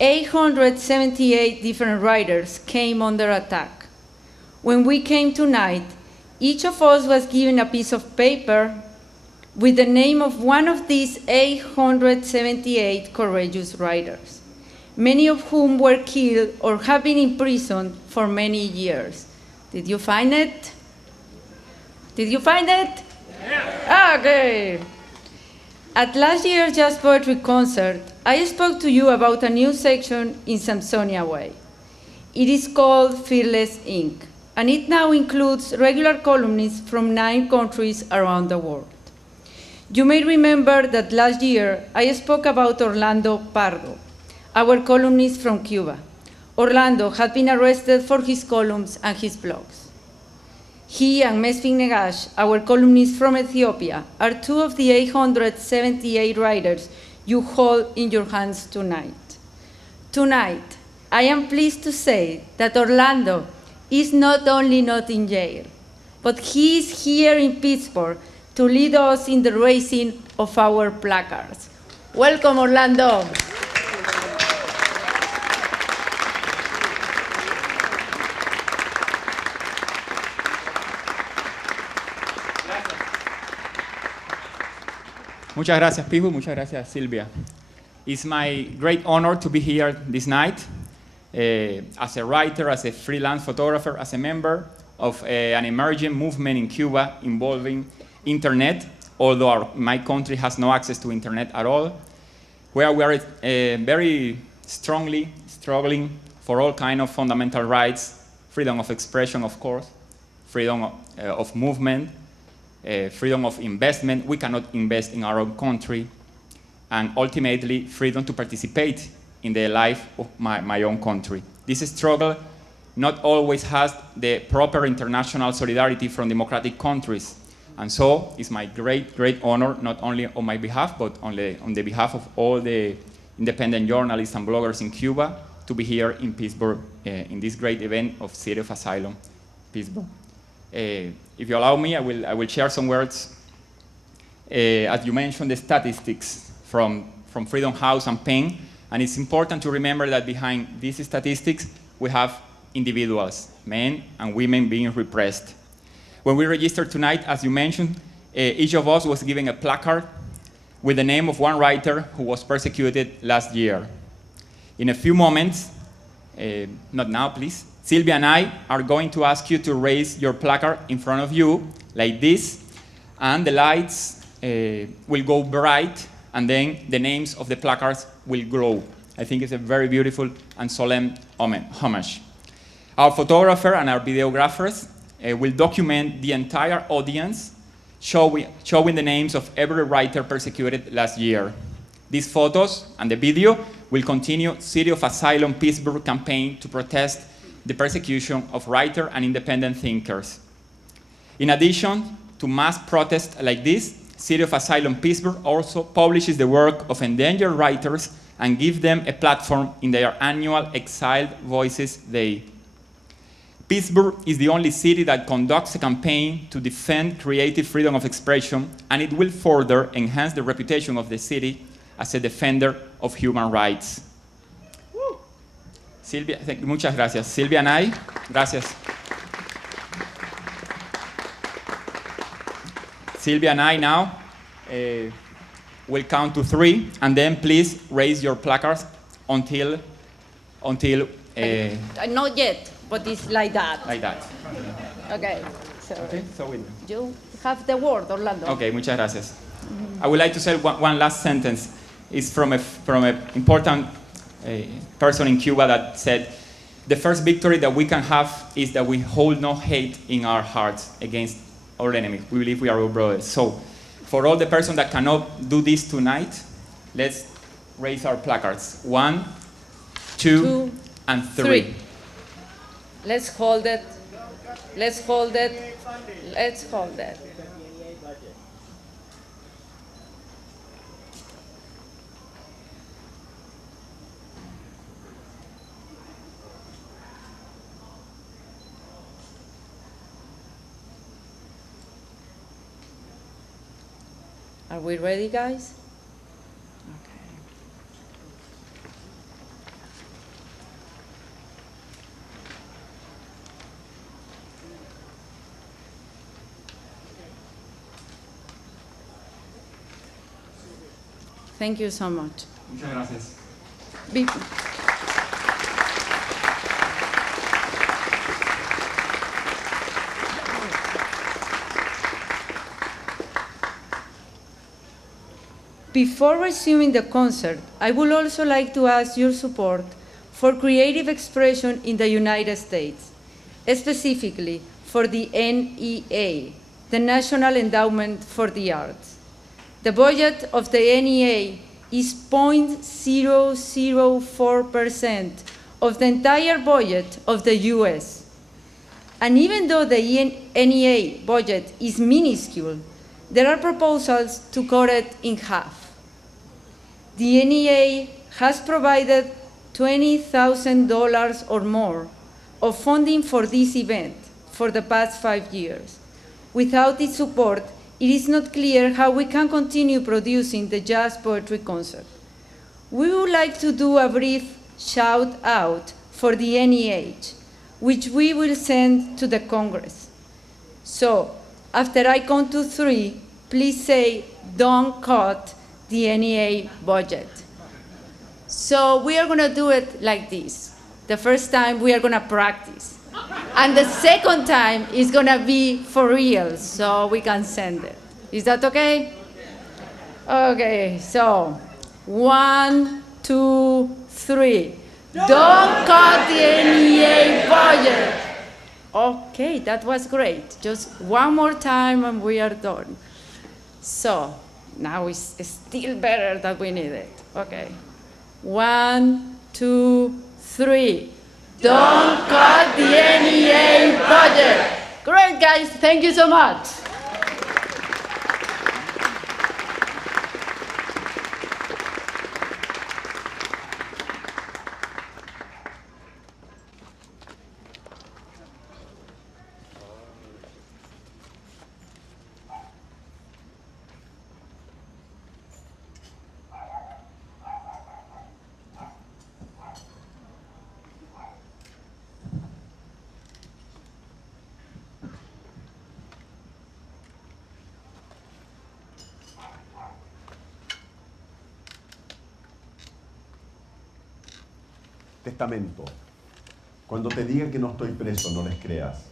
878 different writers came under attack. When we came tonight, each of us was given a piece of paper with the name of one of these 878 courageous writers, many of whom were killed or have been imprisoned for many years. Did you find it? Did you find it? Yeah. Okay. At last year's Jazz Poetry Concert, I spoke to you about a new section in Sampsonia Way. It is called Fearless Ink, and it now includes regular columnists from 9 countries around the world. You may remember that last year I spoke about Orlando Pardo, our columnist from Cuba. Orlando had been arrested for his columns and his blogs. He and Mesfin Negash, our columnist from Ethiopia, are 2 of the 878 writers you hold in your hands tonight. Tonight, I am pleased to say that Orlando is not only not in jail, but he is here in Pittsburgh to lead us in the raising of our placards. Welcome, Orlando. Muchas gracias, Pihu. Muchas gracias, Silvia. It's my great honor to be here this night as a writer, as a freelance photographer, as a member of an emerging movement in Cuba involving internet, although my country has no access to internet at all, where we are very strongly struggling for all kinds of fundamental rights, freedom of expression, of course, freedom of movement, freedom of investment. We cannot invest in our own country, and ultimately freedom to participate in the life of my own country. This struggle not always has the proper international solidarity from democratic countries, and so it's my great honor, not only on my behalf, but on the behalf of all the independent journalists and bloggers in Cuba, to be here in Pittsburgh in this great event of City of Asylum, Pittsburgh. If you allow me, I will share some words. As you mentioned, the statistics from Freedom House and PEN, and it's important to remember that behind these statistics, we have individuals, men and women being repressed. When we registered tonight, as you mentioned, each of us was given a placard with the name of one writer who was persecuted last year. In a few moments, not now please, Silvia and I are going to ask you to raise your placard in front of you, like this, and the lights will go bright, and then the names of the placards will glow. I think it's a very beautiful and solemn homage. Our photographer and our videographers will document the entire audience, showing the names of every writer persecuted last year. These photos and the video will continue City of Asylum Pittsburgh campaign to protest the persecution of writers and independent thinkers. In addition to mass protests like this, City of Asylum Pittsburgh also publishes the work of endangered writers and gives them a platform in their annual Exiled Voices Day. Pittsburgh is the only city that conducts a campaign to defend creative freedom of expression, and it will further enhance the reputation of the city as a defender of human rights. Silvia, muchas gracias. Silvia and I, gracias. Silvia and I now will count to 3, and then please raise your placards until not yet, but it's like that. Like that. Okay. So You have the word, Orlando. Okay, muchas gracias. I would like to say one last sentence. It's from an important person in Cuba that said, the first victory that we can have is that we hold no hate in our hearts against our enemies. We believe we are all brothers. So, for all the persons that cannot do this tonight, let's raise our placards. 1, 2, and 3. Let's hold it. Let's hold it. Let's hold it. Are we ready, guys? Okay. Thank you so much. Muchas gracias. Before resuming the concert, I would also like to ask your support for creative expression in the United States, specifically for the NEA, the National Endowment for the Arts. The budget of the NEA is 0.004% of the entire budget of the US. And even though the NEA budget is minuscule, there are proposals to cut it in half. The NEA has provided $20,000 or more of funding for this event for the past 5 years. Without its support, it is not clear how we can continue producing the jazz poetry concert. We would like to do a brief shout out for the NEH, which we will send to the Congress. So, after I count to 3, please say, "Don't cut the NEA budget." So we are going to do it like this. The first time we are going to practice. And the second time is going to be for real, so we can send it. Is that okay? Okay, so 1, 2, 3. Don't cut the NEA budget. Okay, that was great. Just one more time and we are done. So now it's still better that we need it. Okay. 1, 2, 3. Don't cut the NEA budget. Great, guys. Thank you so much. Testamento. Cuando te digan que no estoy preso, no les creas.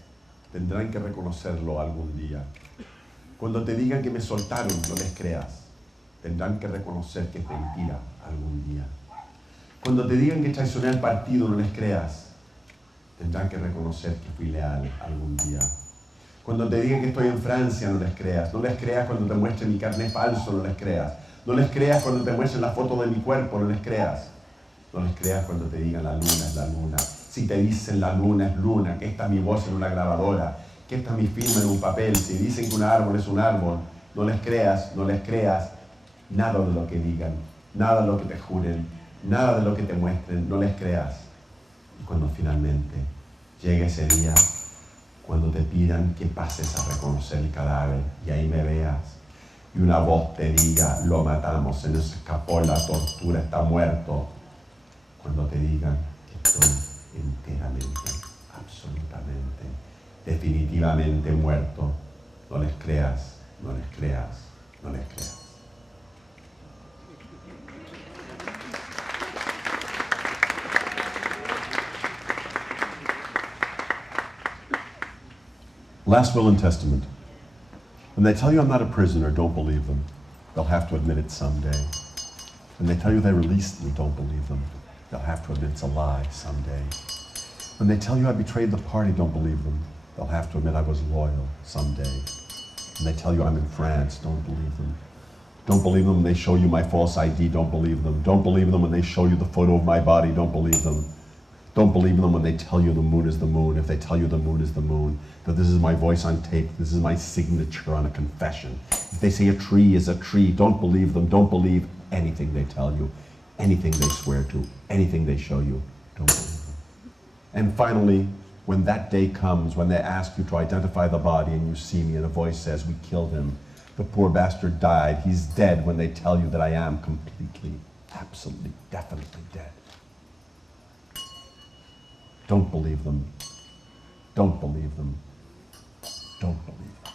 Tendrán que reconocerlo algún día. Cuando te digan que me soltaron, no les creas. Tendrán que reconocer que es mentira algún día. Cuando te digan que traicioné al partido, no les creas. Tendrán que reconocer que fui leal algún día. Cuando te digan que estoy en Francia, no les creas. No les creas cuando te muestren mi carnet falso, no les creas. No les creas cuando te muestren la foto de mi cuerpo, no les creas. No les creas cuando te digan la luna es la luna. Si te dicen la luna es luna, que esta es mi voz en una grabadora, que esta es mi firma en un papel, si dicen que un árbol es un árbol, no les creas nada de lo que digan, nada de lo que te juren, nada de lo que te muestren, no les creas. Y cuando finalmente llegue ese día, cuando te pidan que pases a reconocer el cadáver y ahí me veas, y una voz te diga, lo matamos, se nos escapó la tortura, está muerto. Cuando te digan que estoy enteramente, absolutamente, definitivamente muerto, no les creas, no les creas, no les creas. Last will and testament. When they tell you I'm not a prisoner, don't believe them. They'll have to admit it someday. When they tell you they released me, don't believe them. They'll have to admit it's a lie someday. When they tell you I betrayed the party, don't believe them. They'll have to admit I was loyal someday. When they tell you I'm in France, don't believe them. Don't believe them when they show you my false ID, don't believe them. Don't believe them when they show you the photo of my body, don't believe them. Don't believe them when they tell you the moon is the moon, if they tell you the moon is the moon, that this is my voice on tape, this is my signature on a confession. If they say a tree is a tree, don't believe them. Don't believe anything they tell you, anything they swear to, anything they show you, don't believe them. And finally, when that day comes, when they ask you to identify the body and you see me and a voice says, we killed him, the poor bastard died, he's dead, when they tell you that I am completely, absolutely, definitely dead. Don't believe them. Don't believe them. Don't believe them.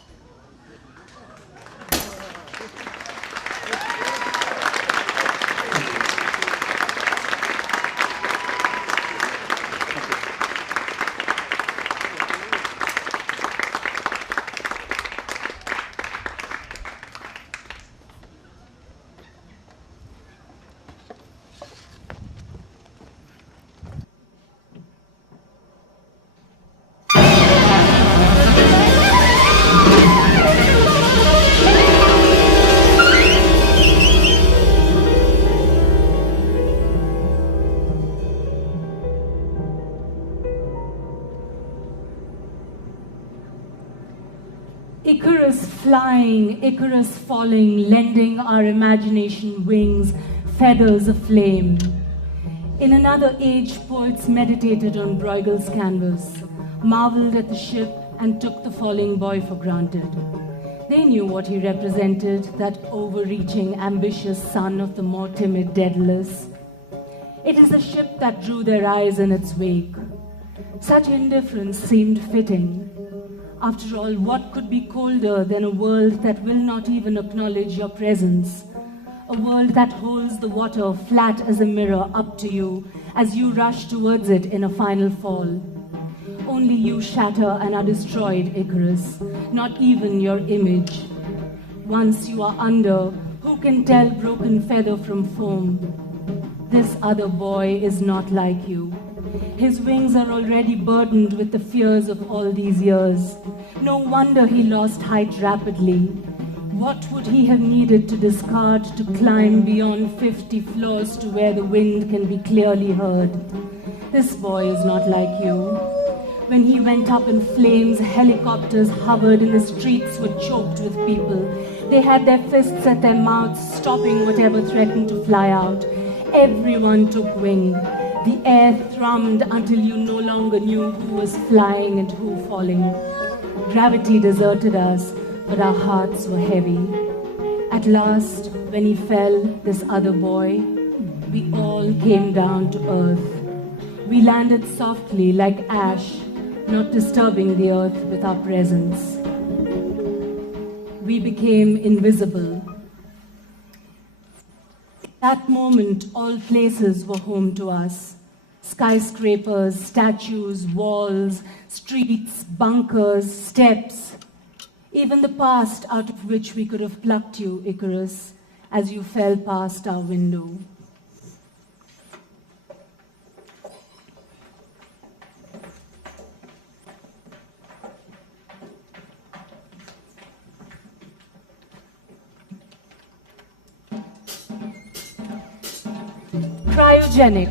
Icarus flying, Icarus falling, lending our imagination wings, feathers aflame. In another age, poets meditated on Bruegel's canvas, marveled at the ship, and took the falling boy for granted. They knew what he represented, that overreaching, ambitious son of the more timid Daedalus. It is the ship that drew their eyes in its wake. Such indifference seemed fitting. After all, what could be colder than a world that will not even acknowledge your presence? A world that holds the water flat as a mirror up to you as you rush towards it in a final fall. Only you shatter and are destroyed, Icarus, not even your image. Once you are under, who can tell broken feather from foam? This other boy is not like you. His wings are already burdened with the fears of all these years. No wonder he lost height rapidly. What would he have needed to discard to climb beyond 50 floors to where the wind can be clearly heard? This boy is not like you. When he went up in flames, helicopters hovered and the streets were choked with people. They had their fists at their mouths, stopping whatever threatened to fly out. Everyone took wing. The air thrummed until you no longer knew who was flying and who falling. Gravity deserted us, but our hearts were heavy. At last, when he fell, this other boy, we all came down to earth. We landed softly like ash, not disturbing the earth with our presence. We became invisible. That moment, all places were home to us. Skyscrapers, statues, walls, streets, bunkers, steps. Even the past out of which we could have plucked you, Icarus, as you fell past our window. photogenic.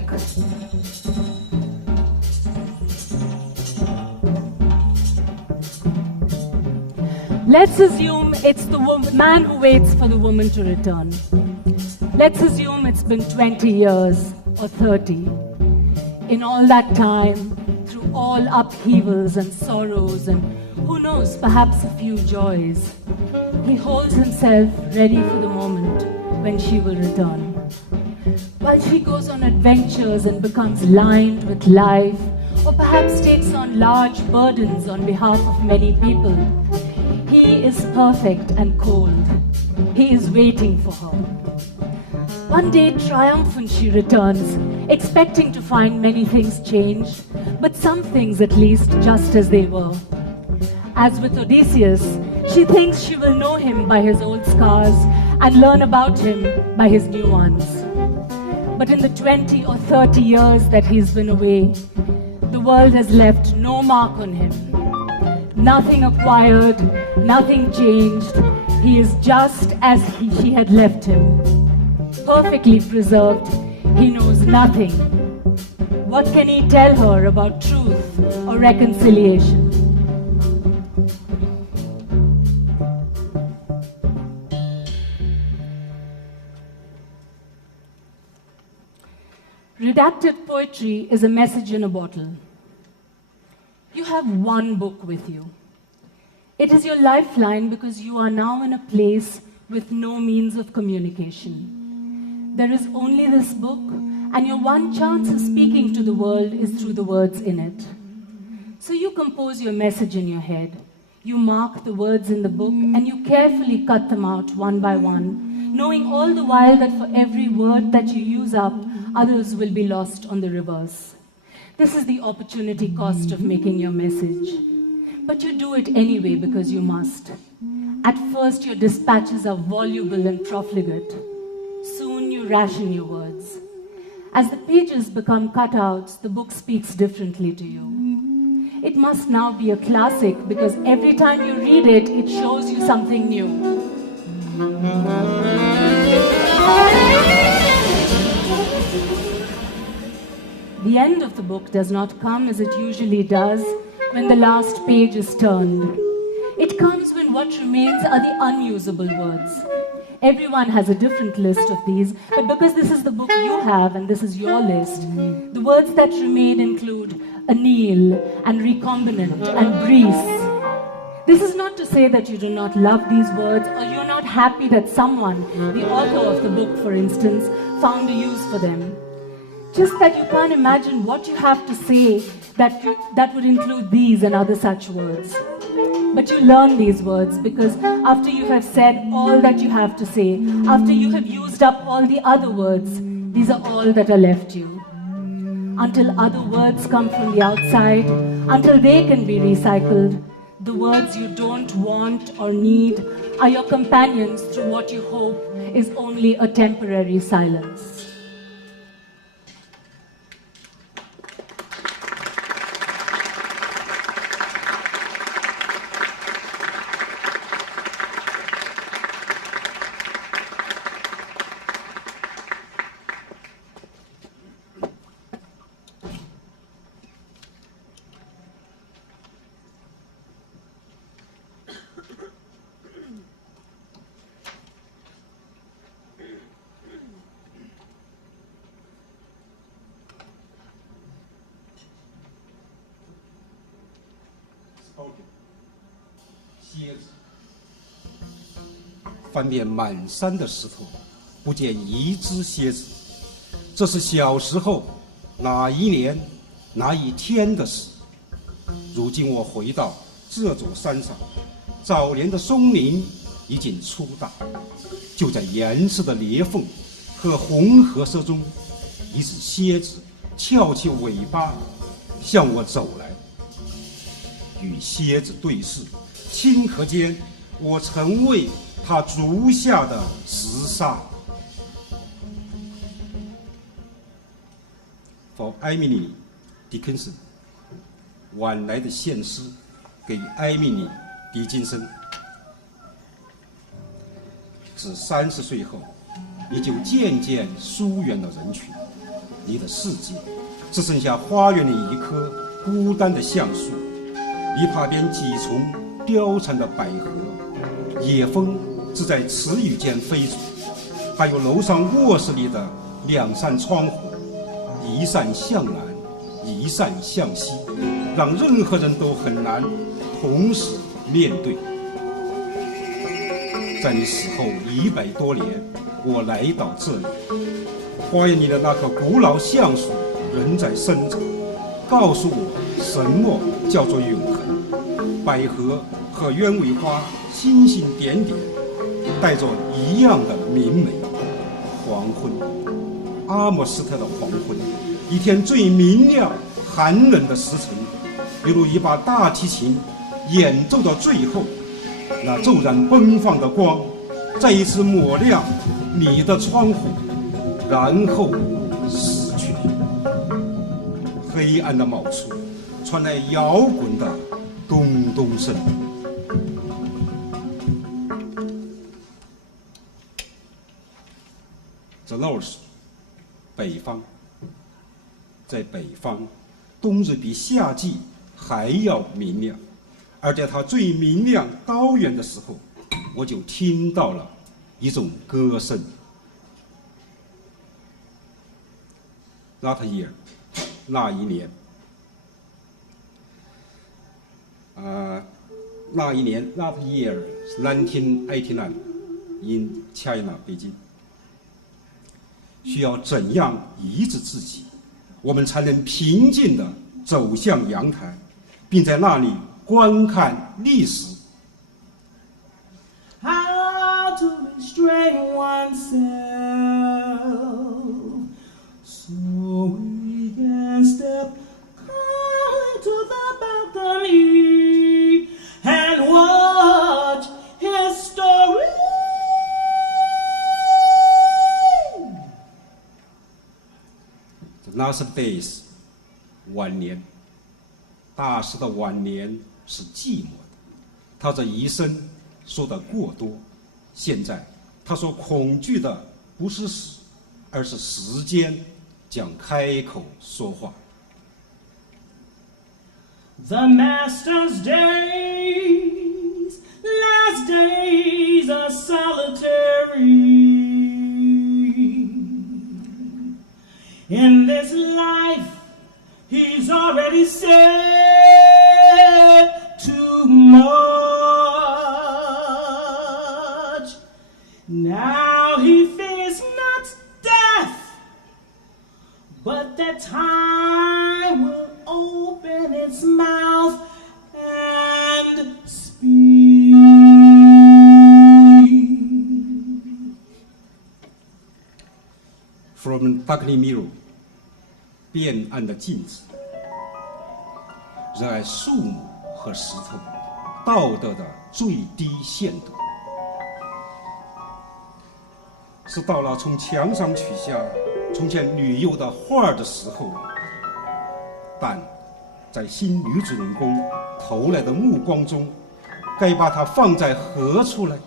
Let's assume it's the man who waits for the woman to return. Let's assume it's been 20 years or 30. In all that time, through all upheavals and sorrows and who knows, perhaps a few joys, he holds himself ready for the moment when she will return. While she goes on adventures and becomes lined with life, or perhaps takes on large burdens on behalf of many people, he is perfect and cold. He is waiting for her. One day, triumphant, she returns, expecting to find many things changed, but some things at least just as they were. As with Odysseus, she thinks she will know him by his old scars and learn about him by his new ones. But in the 20 or 30 years that he's been away, the world has left no mark on him. Nothing acquired, nothing changed. He is just as she had left him. Perfectly preserved, he knows nothing. What can he tell her about truth or reconciliation? Redacted poetry is a message in a bottle. You have one book with you. It is your lifeline because you are now in a place with no means of communication. There is only this book, and your one chance of speaking to the world is through the words in it. So you compose your message in your head. You mark the words in the book, and you carefully cut them out one by one, knowing all the while that for every word that you use up, others will be lost on the reverse. This is the opportunity cost of making your message. But you do it anyway because you must. At first, your dispatches are voluble and profligate. Soon you ration your words. As the pages become cutouts, the book speaks differently to you. It must now be a classic because every time you read it, it shows you something new. The end of the book does not come as it usually does when the last page is turned. It comes when what remains are the unusable words. Everyone has a different list of these, but because this is the book you have and this is your list, the words that remain include anneal and recombinant and breeze. This is not to say that you do not love these words or you're not happy that someone, the author of the book for instance, found a use for them. Just that you can't imagine what you have to say that would include these and other such words. But you learn these words because after you have said all that you have to say, after you have used up all the other words, these are all that are left you. Until other words come from the outside, until they can be recycled, the words you don't want or need are your companions through what you hope is only a temporary silence.翻遍满山的石头，不见一只蝎子。这是小时候哪一年哪一天的事。如今我回到这座山上，早年的松林已经粗大，就在岩石的裂缝和红河色中，一只蝎子翘起尾巴向我走来。与蝎子对视，顷刻间，我成为他足下的石沙。For Emily Dickinson， 晚来的献诗给艾米丽·狄金森。自30岁后，你就渐渐疏远了人群，你的世界，只剩下花园里一棵孤单的橡树，篱笆边几丛凋残的百合，野蜂只在词语间飞舞，还有楼上卧室里的2扇窗户，一扇向南，一扇向西，让任何人都很难同时面对。在你死后100多年，我来到这里，花园里的那棵古老橡树仍在生长，告诉我什么叫做永恒。百合和鸢尾花星星点点，带着一样的明媚。黄昏，阿姆斯特的黄昏，一天最明亮寒冷的时辰，犹如一把大提琴演奏到最后，那骤然奔放的光再一次抹亮你的窗户，然后死去。黑暗的某处传来摇滚的咚咚声。The North， 北方。在北方，冬日比夏季还要明亮，而在它最明亮高远的时候，我就听到了一种歌声。That year， 那一年，那一年 ，That year 1989 in China， 北京。需要怎样医治自己，我们才能平静地走向阳台，并在那里观看历史。How to restrain oneself so we can step calmly to the balcony and watch history. The last days， 晚年，大师的晚年是寂寞的。他这一生说得过多，现在他所恐惧的不是死，而是时间将开口说话。The master's days, last days are solitary. In this life, he's already said too much. Now he fears not death, but that time will open its mouth and speak. From darkly mirror， 变暗的镜子，热爱树木和石头，道德的最低限度，是到了从墙上取下从前女友的画的时候，但在新女主人公投来的目光中，该把它放在何处呢？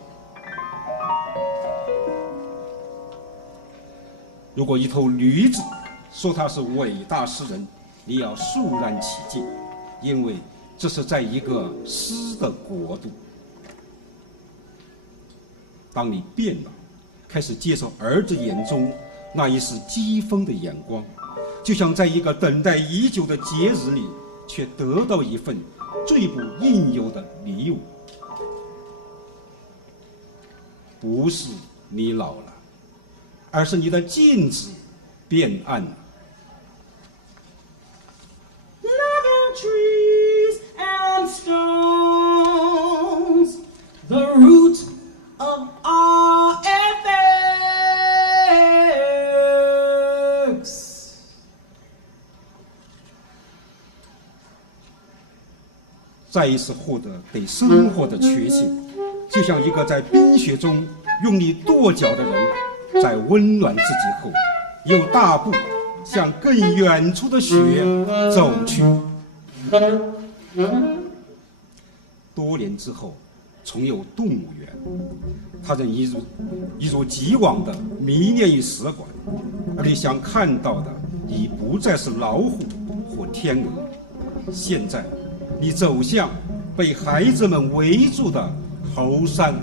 如果一头驴子说他是伟大诗人，你要肃然起敬，因为这是在一个诗的国度。当你变了，开始接受儿子眼中那一丝讥讽的眼光，就像在一个等待已久的节日里，却得到一份最不应有的礼物。不是你老了，而是你的镜子变暗了。Living trees and stones, the root of our ethics. 再一次获得对生活的确信，就像一个在冰雪中用力跺脚的人，在温暖自己后，又大步向更远处的雪走去。多年之后，重游动物园，他仍一如既往的迷恋于使馆，而而你想看到的已不再是老虎或天鹅。现在，你走向被孩子们围住的猴山。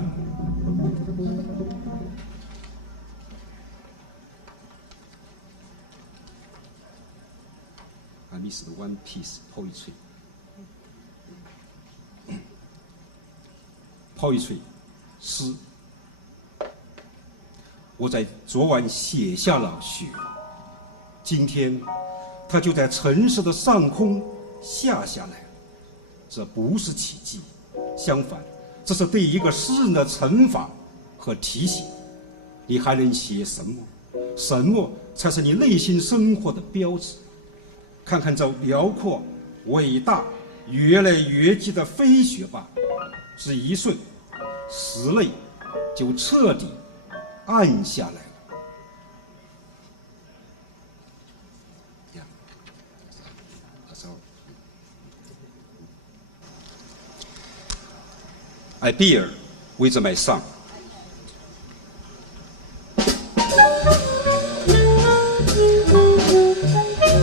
I missed one piece poetry. Poetry, 诗。我在昨晚写下了雪，今天它就在城市的上空下下来。这不是奇迹，相反，这是对一个诗人的惩罚和提醒。你还能写什么？什么才是你内心生活的标志？看看这辽阔、伟大、越来越近的飞雪吧，只一瞬，石泪就彻底暗下来了。I bear with my son.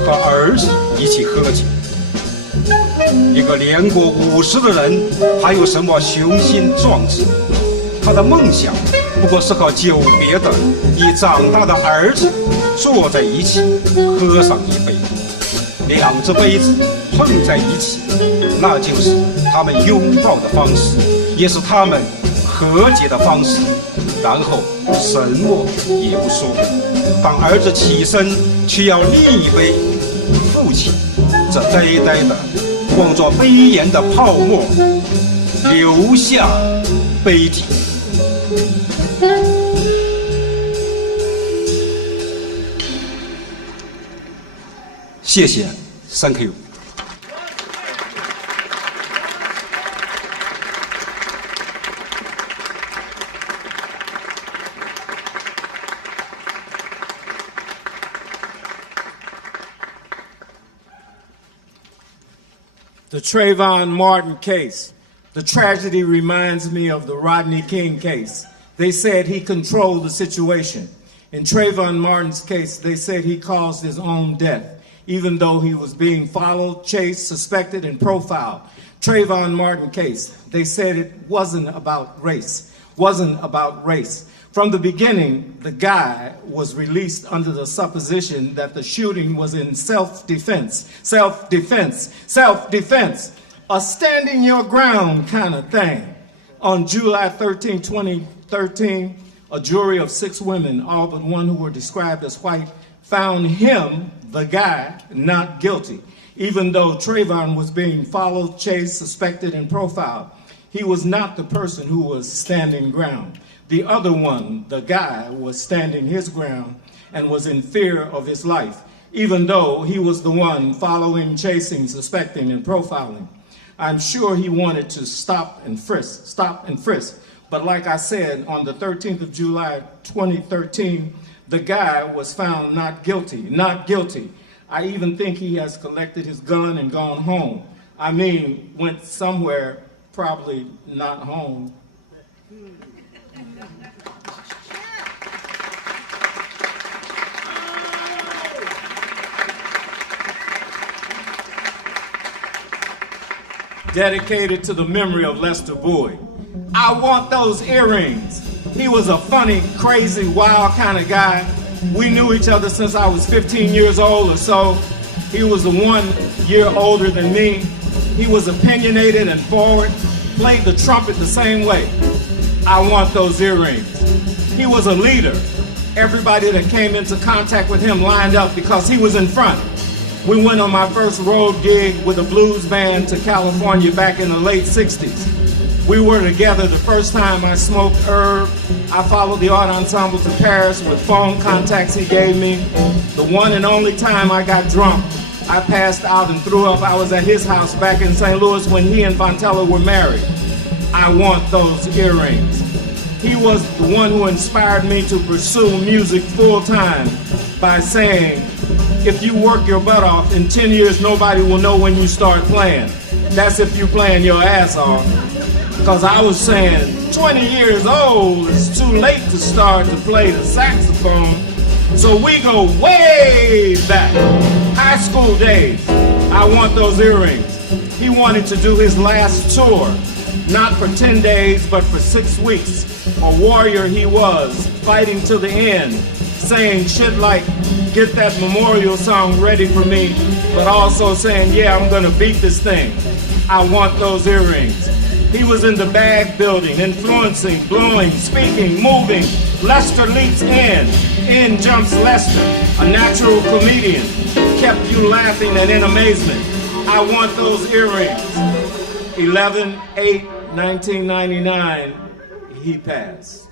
和儿子一起喝酒。一个年过50的人，还有什么雄心壮志？他的梦想不过是和久别的已长大的儿子坐在一起，喝上一杯，两只杯子碰在一起，那就是他们拥抱的方式，也是他们和解的方式。然后什么也不说。当儿子起身去要另一杯，父亲这呆呆的望着杯沿的泡沫，流下杯底。谢谢 ，Thank you。The Trayvon Martin case. The tragedy reminds me of the Rodney King case. They said he controlled the situation. In Trayvon Martin's case, they said he caused his own death, even though he was being followed, chased, suspected, and profiled. Trayvon Martin case, they said it wasn't about race. From the beginning, the guy was released under the supposition that the shooting was in self-defense, a standing your ground kind of thing. On July 13, 2013, a jury of 6 women, all but one who were described as white, found him, the guy, not guilty, even though Trayvon was being followed, chased, suspected, and profiled. He was not the person who was standing ground. The other one, the guy, was standing his ground and was in fear of his life, even though he was the one following, chasing, suspecting, and profiling. I'm sure he wanted to stop and frisk. But like I said, on the 13th of July, 2013, the guy was found not guilty. I even think he has collected his gun and gone home. I mean, went somewhere, probably not home. Dedicated to the memory of Lester Boyd. I want those earrings. He was a funny, crazy, wild kind of guy. We knew each other since I was 15 years old or so. He was 1 year older than me. He was opinionated and forward, played the trumpet the same way. I want those earrings. He was a leader. Everybody that came into contact with him lined up because he was in front. We went on my first road gig with a blues band to California back in the late 60s. We were together the first time I smoked herb. I followed the art ensemble to Paris with phone contacts he gave me. The one and only time I got drunk, I passed out and threw up. I was at his house back in St. Louis when he and Fontella were married. I want those earrings. He was the one who inspired me to pursue music full time by saying, if you work your butt off, in 10 years nobody will know when you start playing. That's if you're playing your ass off. Because I was saying, 20 years old, it's too late to start to play the saxophone. So we go way back. High school days. I want those earrings. He wanted to do his last tour, not for 10 days, but for 6 weeks. A warrior he was, fighting to the end, saying shit like, get that memorial song ready for me, but also saying, yeah, I'm gonna beat this thing. I want those earrings. He was in the bag building, influencing, blowing, speaking, moving. Lester leaps in jumps Lester, a natural comedian, kept you laughing and in amazement. I want those earrings. 11/8/1999, he passed.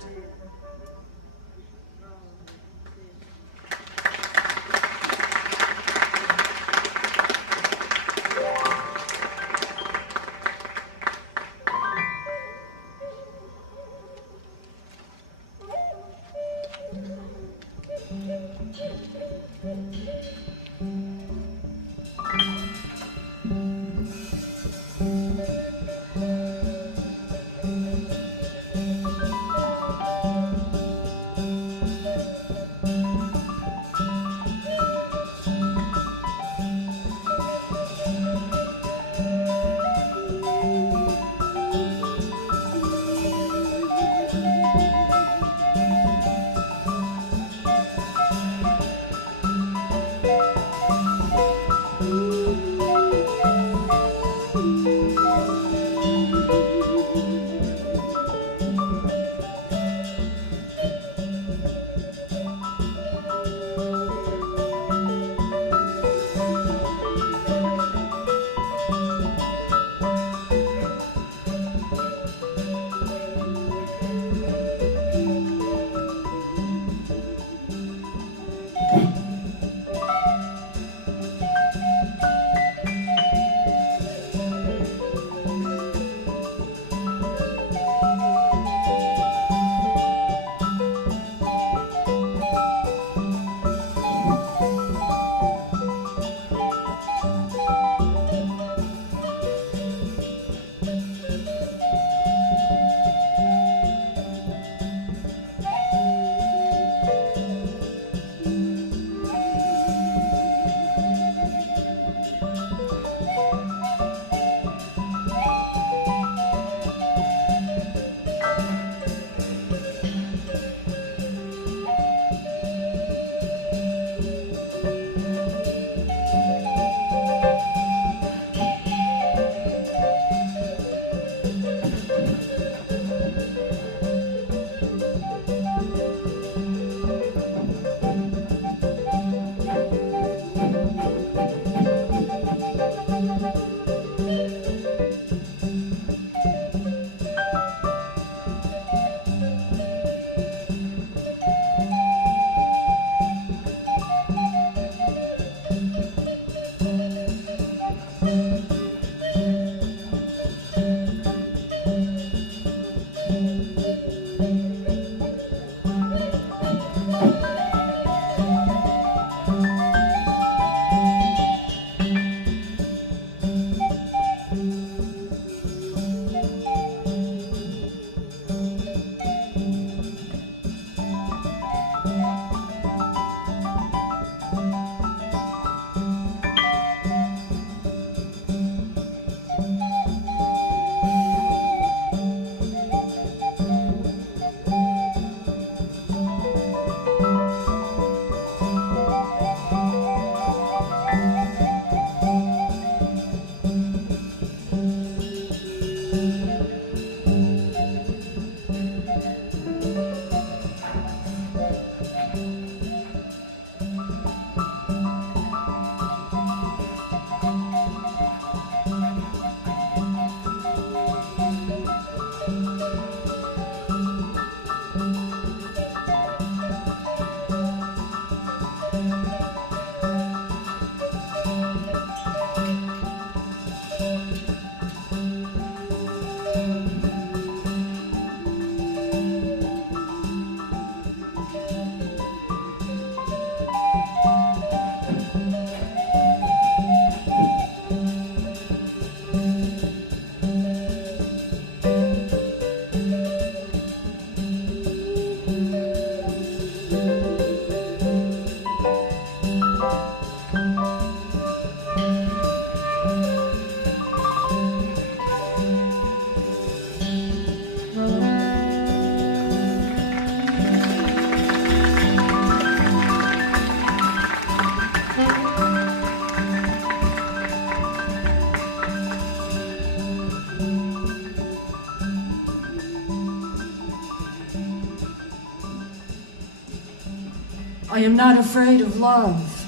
I am not afraid of love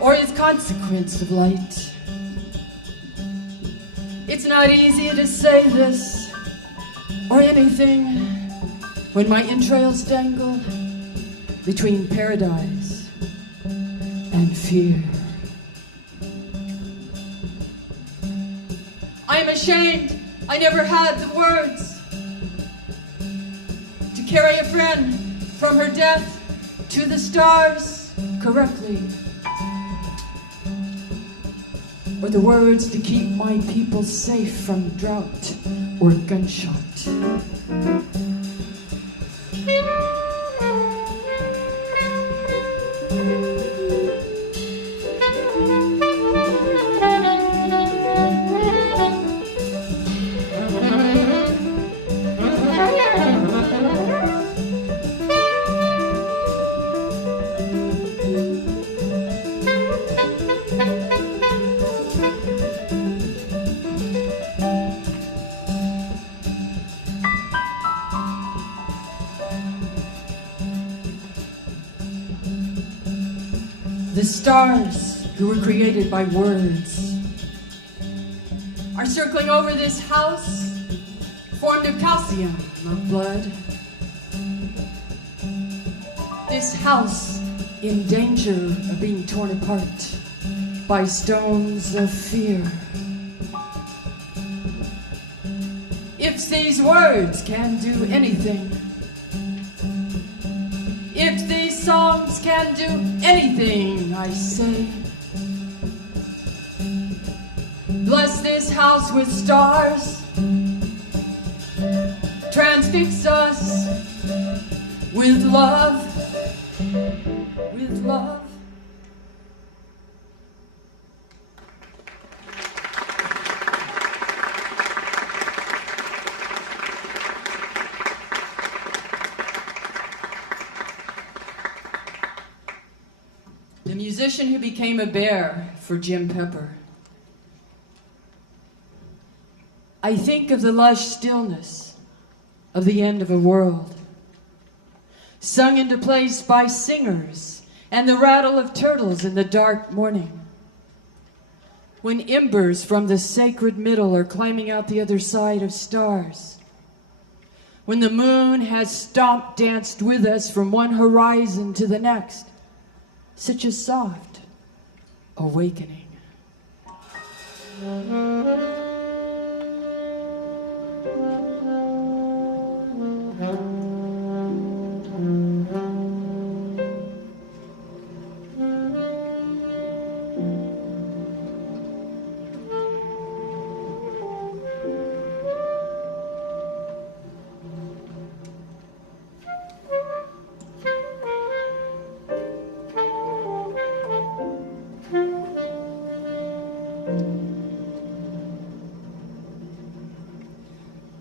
or its consequence of light. It's not easy to say this or anything when my entrails dangle between paradise and fear. I am ashamed I never had the words to carry a friend from her death to the stars correctly, or the words to keep my people safe from drought or gunshot. The stars who were created by words are circling over this house, formed of calcium, of blood. This house in danger of being torn apart by stones of fear. If these words can do anything, if these songs can do anything, I say, bless this house with stars, transfix us with love, with love. The musician who became a bear for Jim Pepper. I think of the lush stillness of the end of a world, sung into place by singers and the rattle of turtles in the dark morning, when embers from the sacred middle are climbing out the other side of stars, when the moon has stomp danced with us from one horizon to the next. Such a soft awakening.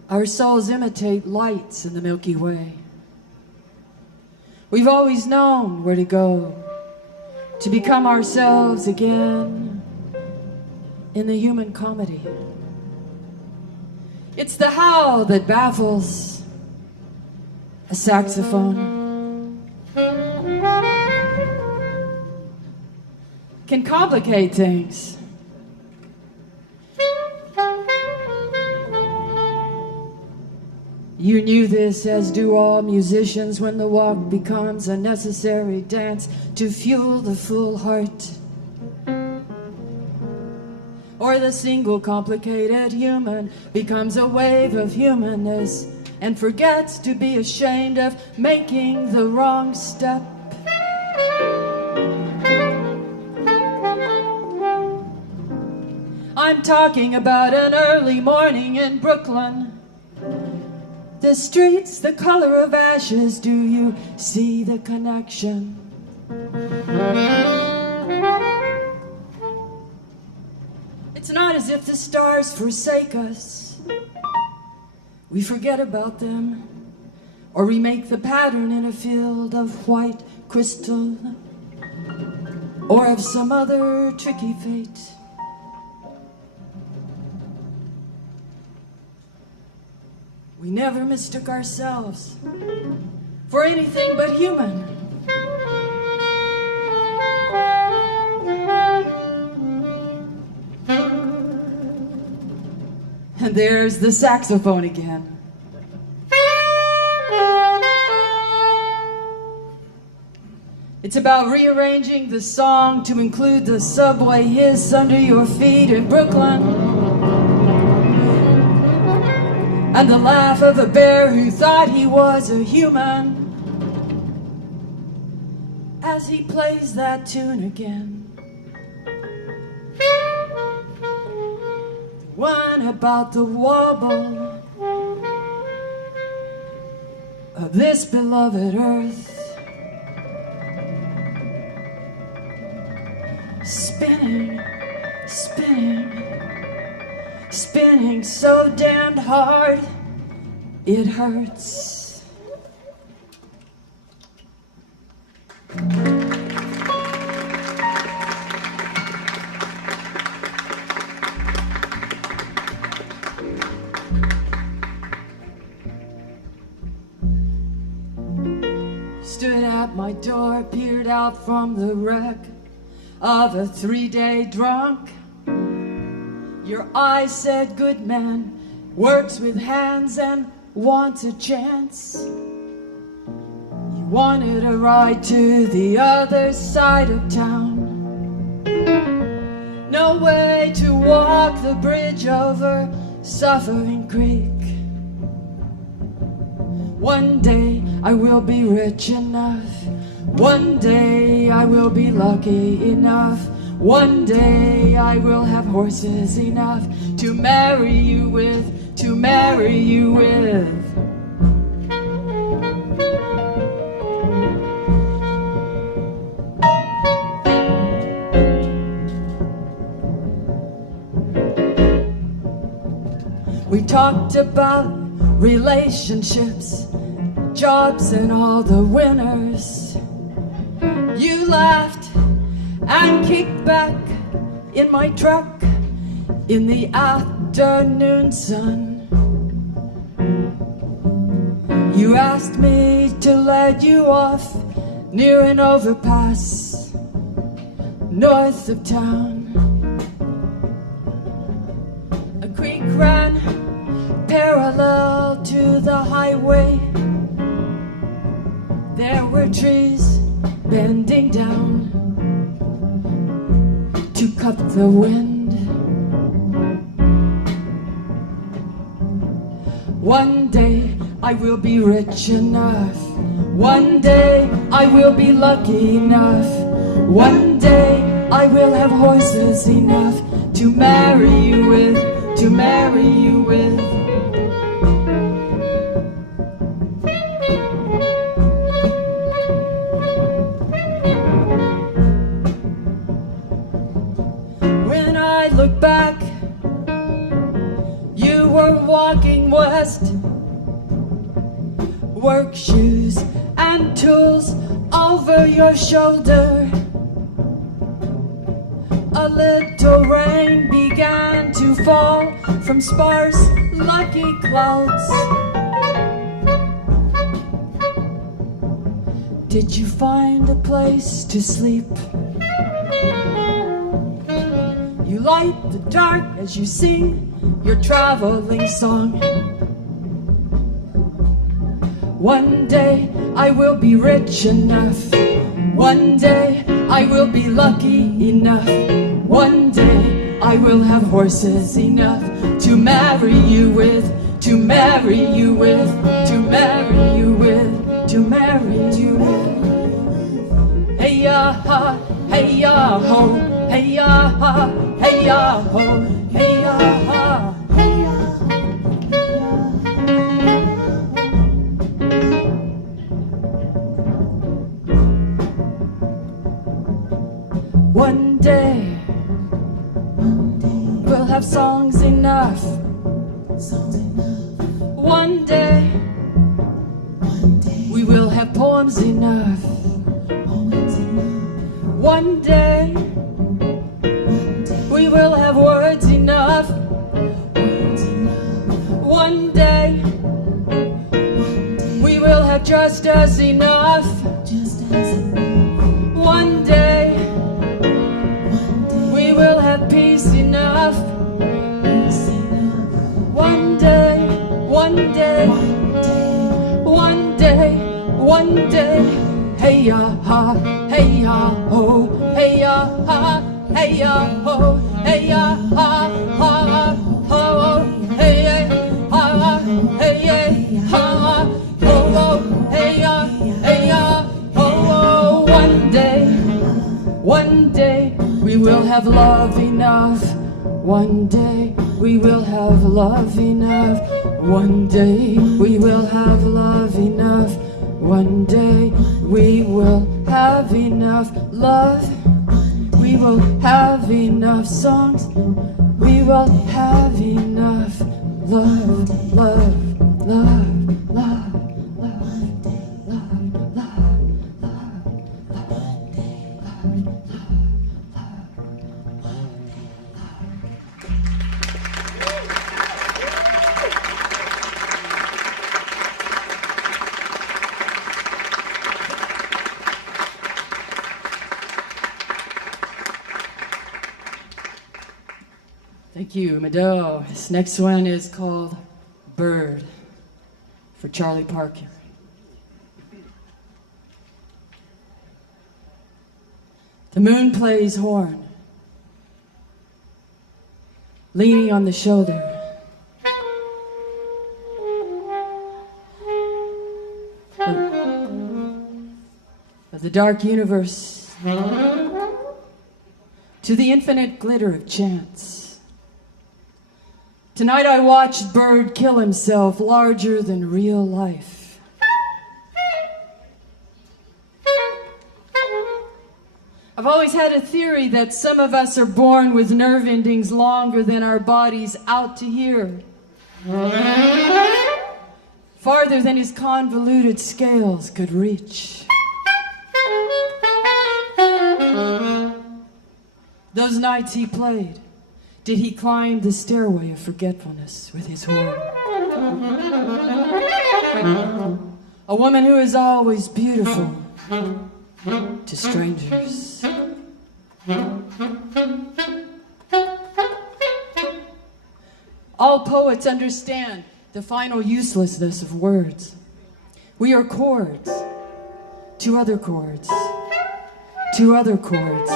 Our souls imitate lights in the Milky Way. We've always known where to go to become ourselves again in the human comedy. It's the how that baffles a saxophone, can complicate things. You knew this, as do all musicians, when the walk becomes a necessary dance to fuel the full heart. Or the single complicated human becomes a wave of humanness and forgets to be ashamed of making the wrong step. I'm talking about an early morning in Brooklyn. The streets, the color of ashes, do you see the connection? It's not as if the stars forsake us. We forget about them, or remake the pattern in a field of white crystal, or of some other tricky fate. We never mistook ourselves for anything but human. And there's the saxophone again. It's about rearranging the song to include the subway hiss under your feet in Brooklyn, and the laugh of a bear who thought he was a human as he plays that tune again. One about the wobble of this beloved earth, spinning, spinning, spinning so damned hard it hurts. Stood at my door, peered out from the wreck of a 3-day drunk. Your eyes said, good man works with hands and wants a chance. You wanted a ride to the other side of town. No way to walk the bridge over Suffering Creek. One day I will be rich enough. One day I will be lucky enough. One day I will have horses enough to marry you with, to marry you with. We talked about relationships, jobs, and all the winners. You laughed and kicked back in my truck in the afternoon sun. You asked me to let you off near an overpass north of town. A creek ran parallel to the highway. There were trees bending down to cut the wind. One day I will be rich enough. One day I will be lucky enough. One day I will have horses enough to marry you with, to marry you with. When I look back, you were walking west. Work shoes and tools over your shoulder. A little rain began to fall from sparse, lucky clouds. Did you find a place to sleep? You light the dark as you sing your traveling song. One day I will be rich enough. One day I will be lucky enough. One day I will have horses enough to marry you with, to marry you with, to marry you with, to marry you with. Hey ya ha, hey ya ho, hey ya ha, hey ya ho, hey ya ha. One day we'll have songs enough. One day we will have poems enough. One day we will have words enough. One day we will have just as enough. One day we will have peace enough. One day, one day, one day, one day. Hey ya ha, hey ya ho, hey ya ha, hey ya ho, hey ya ha, ha, ho, hey ya ha, hey ya ha, ho, hey ya, ho. One day we will have love enough. One day we will have love enough. One day we will have love enough. One day we will have enough love. We will have enough songs. We will have enough love, love, love, love. Thank you, Miguel. This next one is called Bird for Charlie Parker. The moon plays horn, leaning on the shoulder. Of the dark universe, to the infinite glitter of chance. Tonight I watched Bird kill himself, larger than real life. I've always had a theory that some of us are born with nerve endings longer than our bodies out to here. Farther than his convoluted scales could reach. Those nights he played, did he climb the stairway of forgetfulness with his horn? A woman who is always beautiful to strangers. All poets understand the final uselessness of words. We are chords to other chords, to other chords.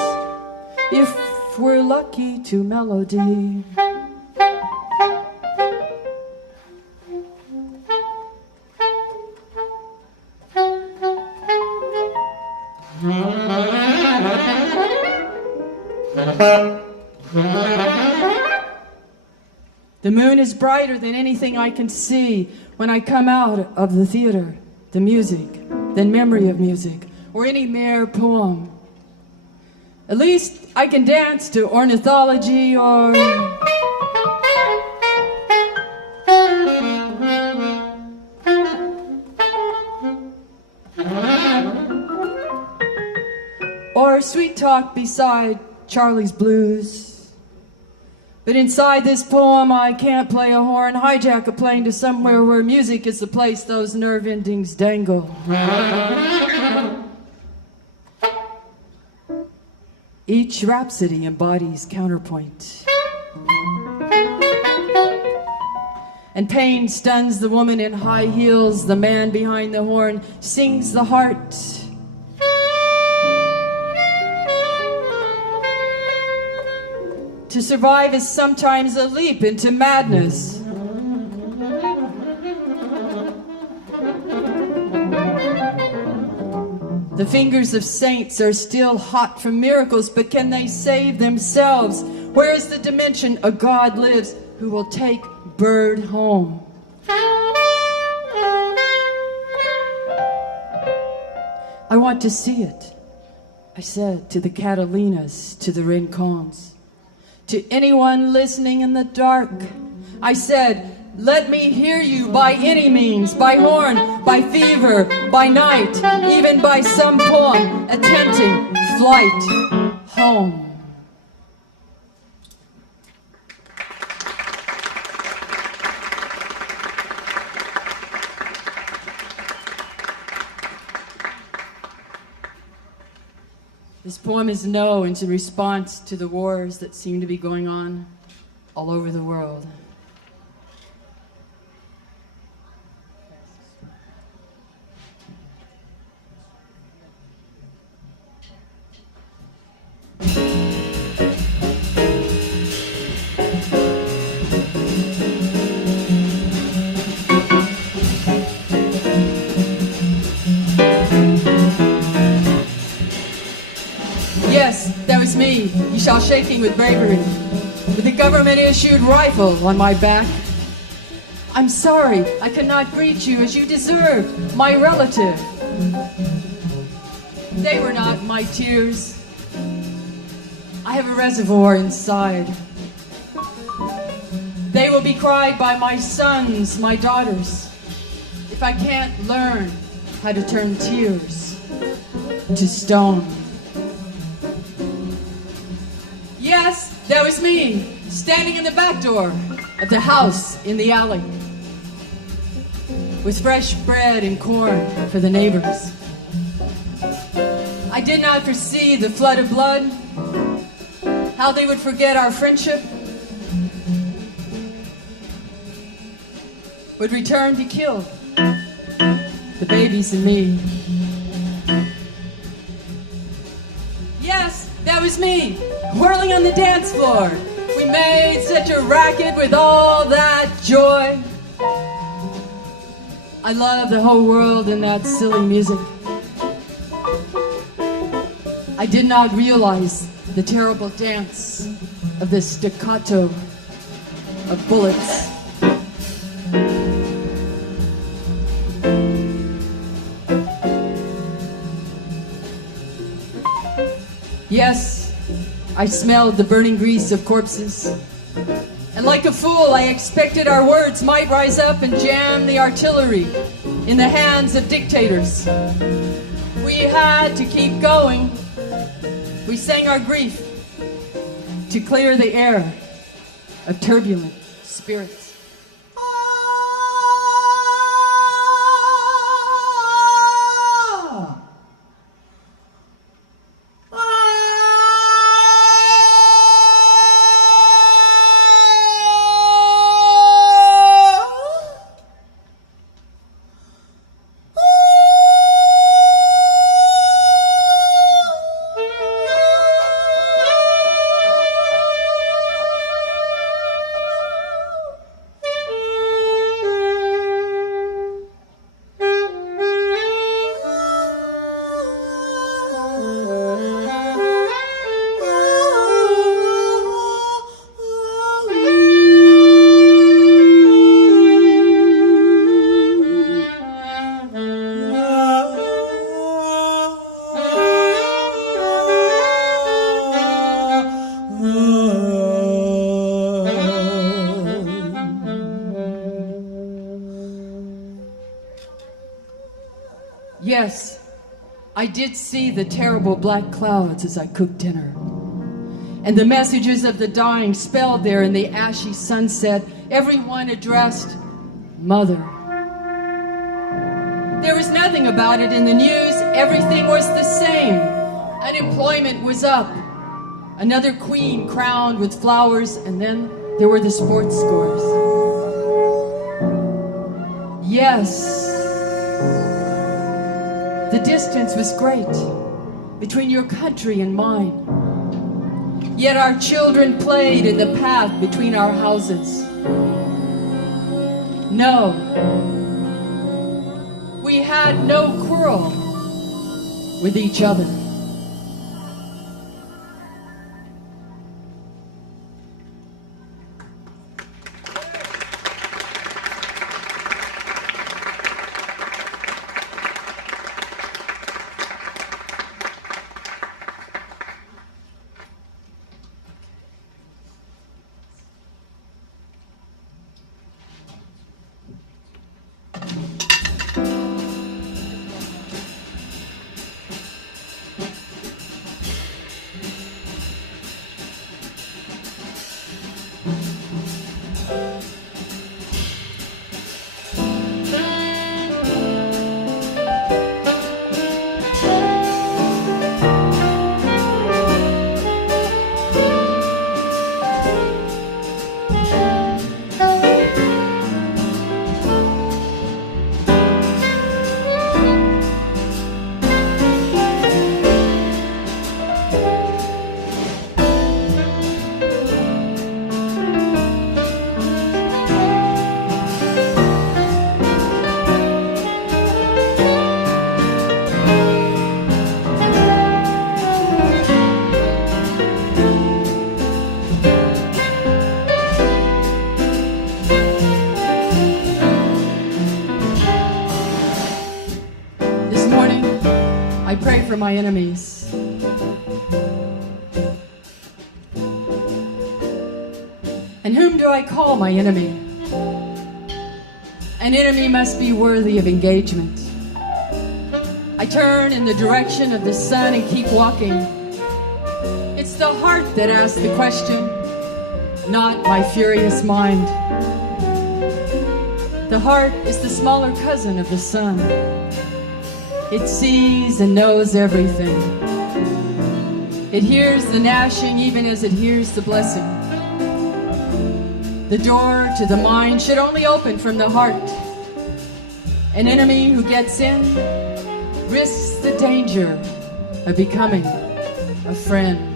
If we're lucky to melody. The moon is brighter than anything I can see when I come out of the theater, the music, than memory of music, or any mere poem. At least I can dance to ornithology or... or sweet talk beside Charlie's Blues. But inside this poem I can't play a horn, hijack a plane to somewhere where music is the place those nerve endings dangle. Each rhapsody embodies counterpoint. And pain stuns the woman in high heels. The man behind the horn sings the heart. To survive is sometimes a leap into madness. The fingers of saints are still hot from miracles, but can they save themselves? Where is the dimension a God lives who will take Bird home? I want to see it, I said to the Catalinas, to the Rincons, to anyone listening in the dark. I said, let me hear you by any means, by horn, by fever, by night, even by some poem, attempting flight home. This poem is no, and it's a response to the wars that seem to be going on all over the world. Yes, that was me, Yishao shaking with bravery, with the government-issued rifle on my back. I'm sorry, I cannot greet you as you deserved, my relative. They were not my tears. I have a reservoir inside. They will be cried by my sons, my daughters, if I can't learn how to turn tears to stone. Yes, that was me, standing in the back door of the house in the alley, with fresh bread and corn for the neighbors. I did not foresee the flood of blood, how they would forget our friendship, would return to kill the babies and me. Yes, that was me, whirling on the dance floor. We made such a racket with all that joy. I love the whole world and that silly music. I did not realize the terrible dance of the staccato of bullets. Yes, I smelled the burning grease of corpses. And like a fool, I expected our words might rise up and jam the artillery in the hands of dictators. We had to keep going. We sang our grief to clear the air of turbulent spirits. Yes, I did see the terrible black clouds as I cooked dinner, and the messages of the dying spelled there in the ashy sunset, everyone addressed Mother. There was nothing about it in the news. Everything was the same. Unemployment was up. Another queen crowned with flowers, and then there were the sports scores. Yes, the distance was great between your country and mine. Yet our children played in the path between our houses. No, we had no quarrel with each other. for my enemies. And whom do I call my enemy? An enemy must be worthy of engagement. I turn in the direction of the sun and keep walking. It's the heart that asks the question, not my furious mind. The heart is the smaller cousin of the sun. It sees and knows everything. It hears the gnashing even as it hears the blessing. The door to the mind should only open from the heart. An enemy who gets in risks the danger of becoming a friend.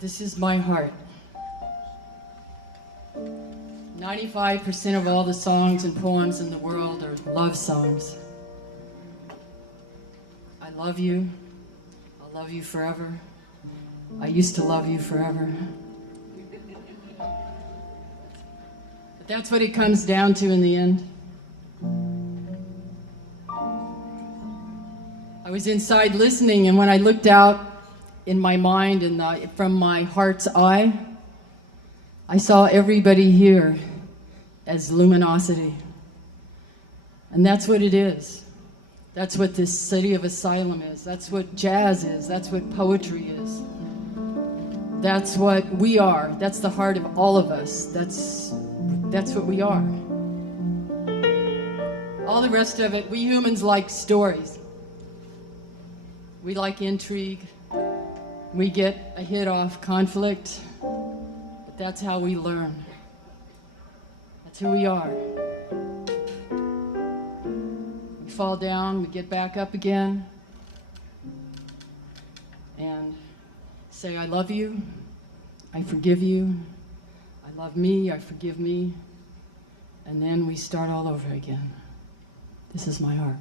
This is my heart. 95% of all the songs and poems in the world are love songs. I love you. I'll love you forever. I used to love you forever. That's what it comes down to in the end. I was inside listening, and when I looked out in my mind and from my heart's eye, I saw everybody here as luminosity. And that's what it is. That's what this city of Asylum is. That's what jazz is. That's what poetry is. That's what we are. That's the heart of all of us. That's what we are. All the rest of it, we humans like stories. We like intrigue. We get a hit off conflict. But that's how we learn. That's who we are. We fall down, we get back up again, and say, I love you, I forgive you, I love me, I forgive me, and then we start all over again. This is my heart.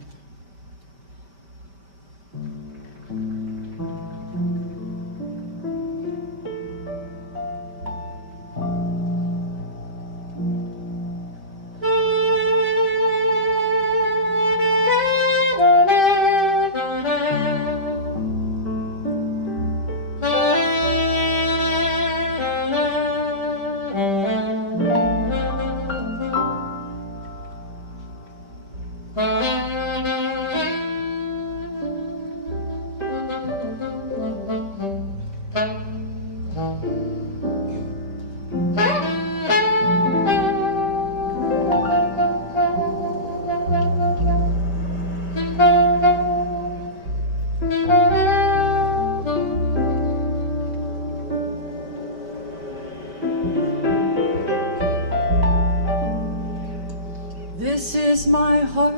This is my heart.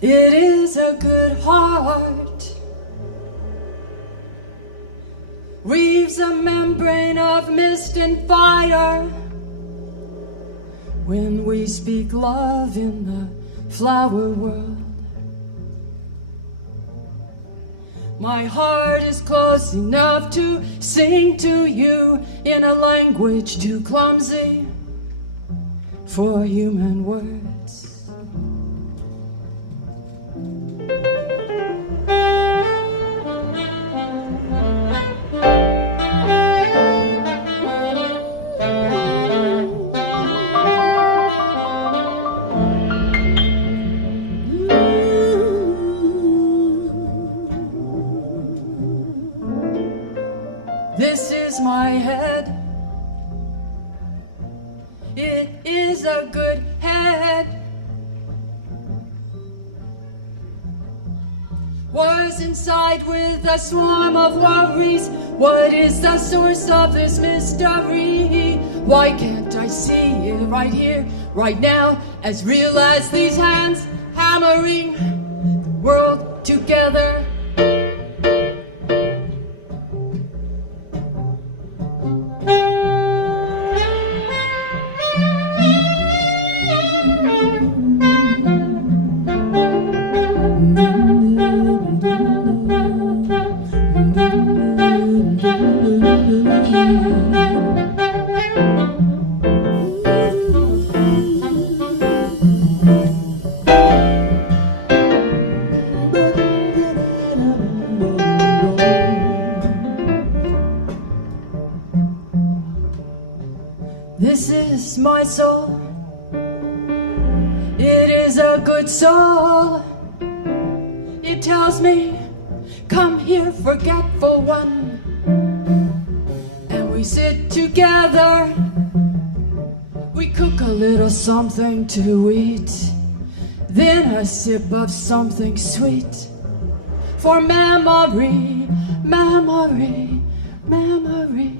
It is a good heart. Weaves a membrane of mist and fire. When we speak love in the flower world, my heart is close enough to sing to you in a language too clumsy for human words. This is my head. It is a good head. Was inside with a swarm of worries. What is the source of this mystery? Why can't I see it right here, right now, as real as these hands hammering the world together? This is my soul. It is a good soul. It tells me, come here, forgetful one. And we sit together. We cook a little something to eat. Then a sip of something sweet. For memory, memory, memory.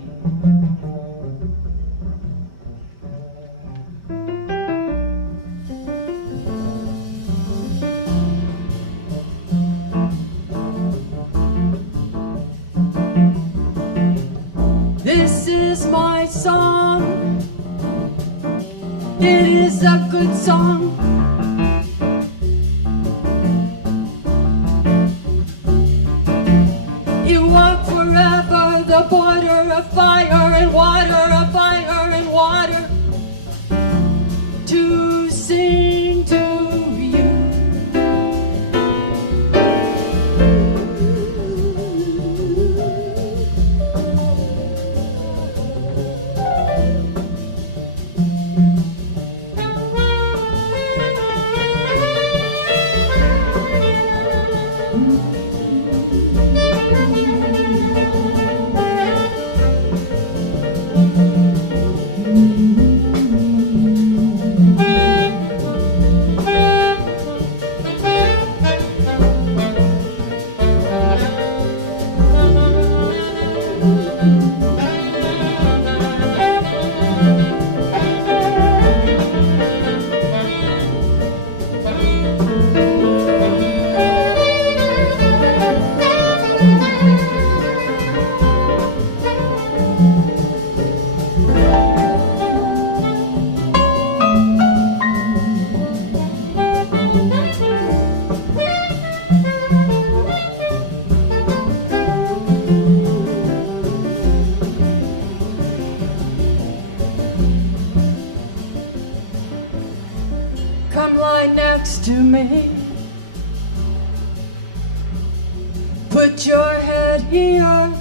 This is my song. It is a good song. You walk forever the border of fire and next to me. Put your head here.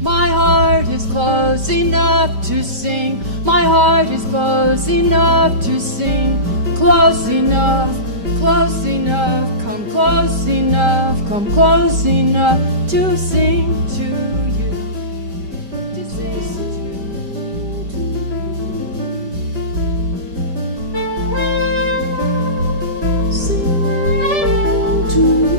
My heart is close enough to sing. My heart is close enough to sing. Close enough, close enough. Come close enough, come close enough to sing to you. To sing to you.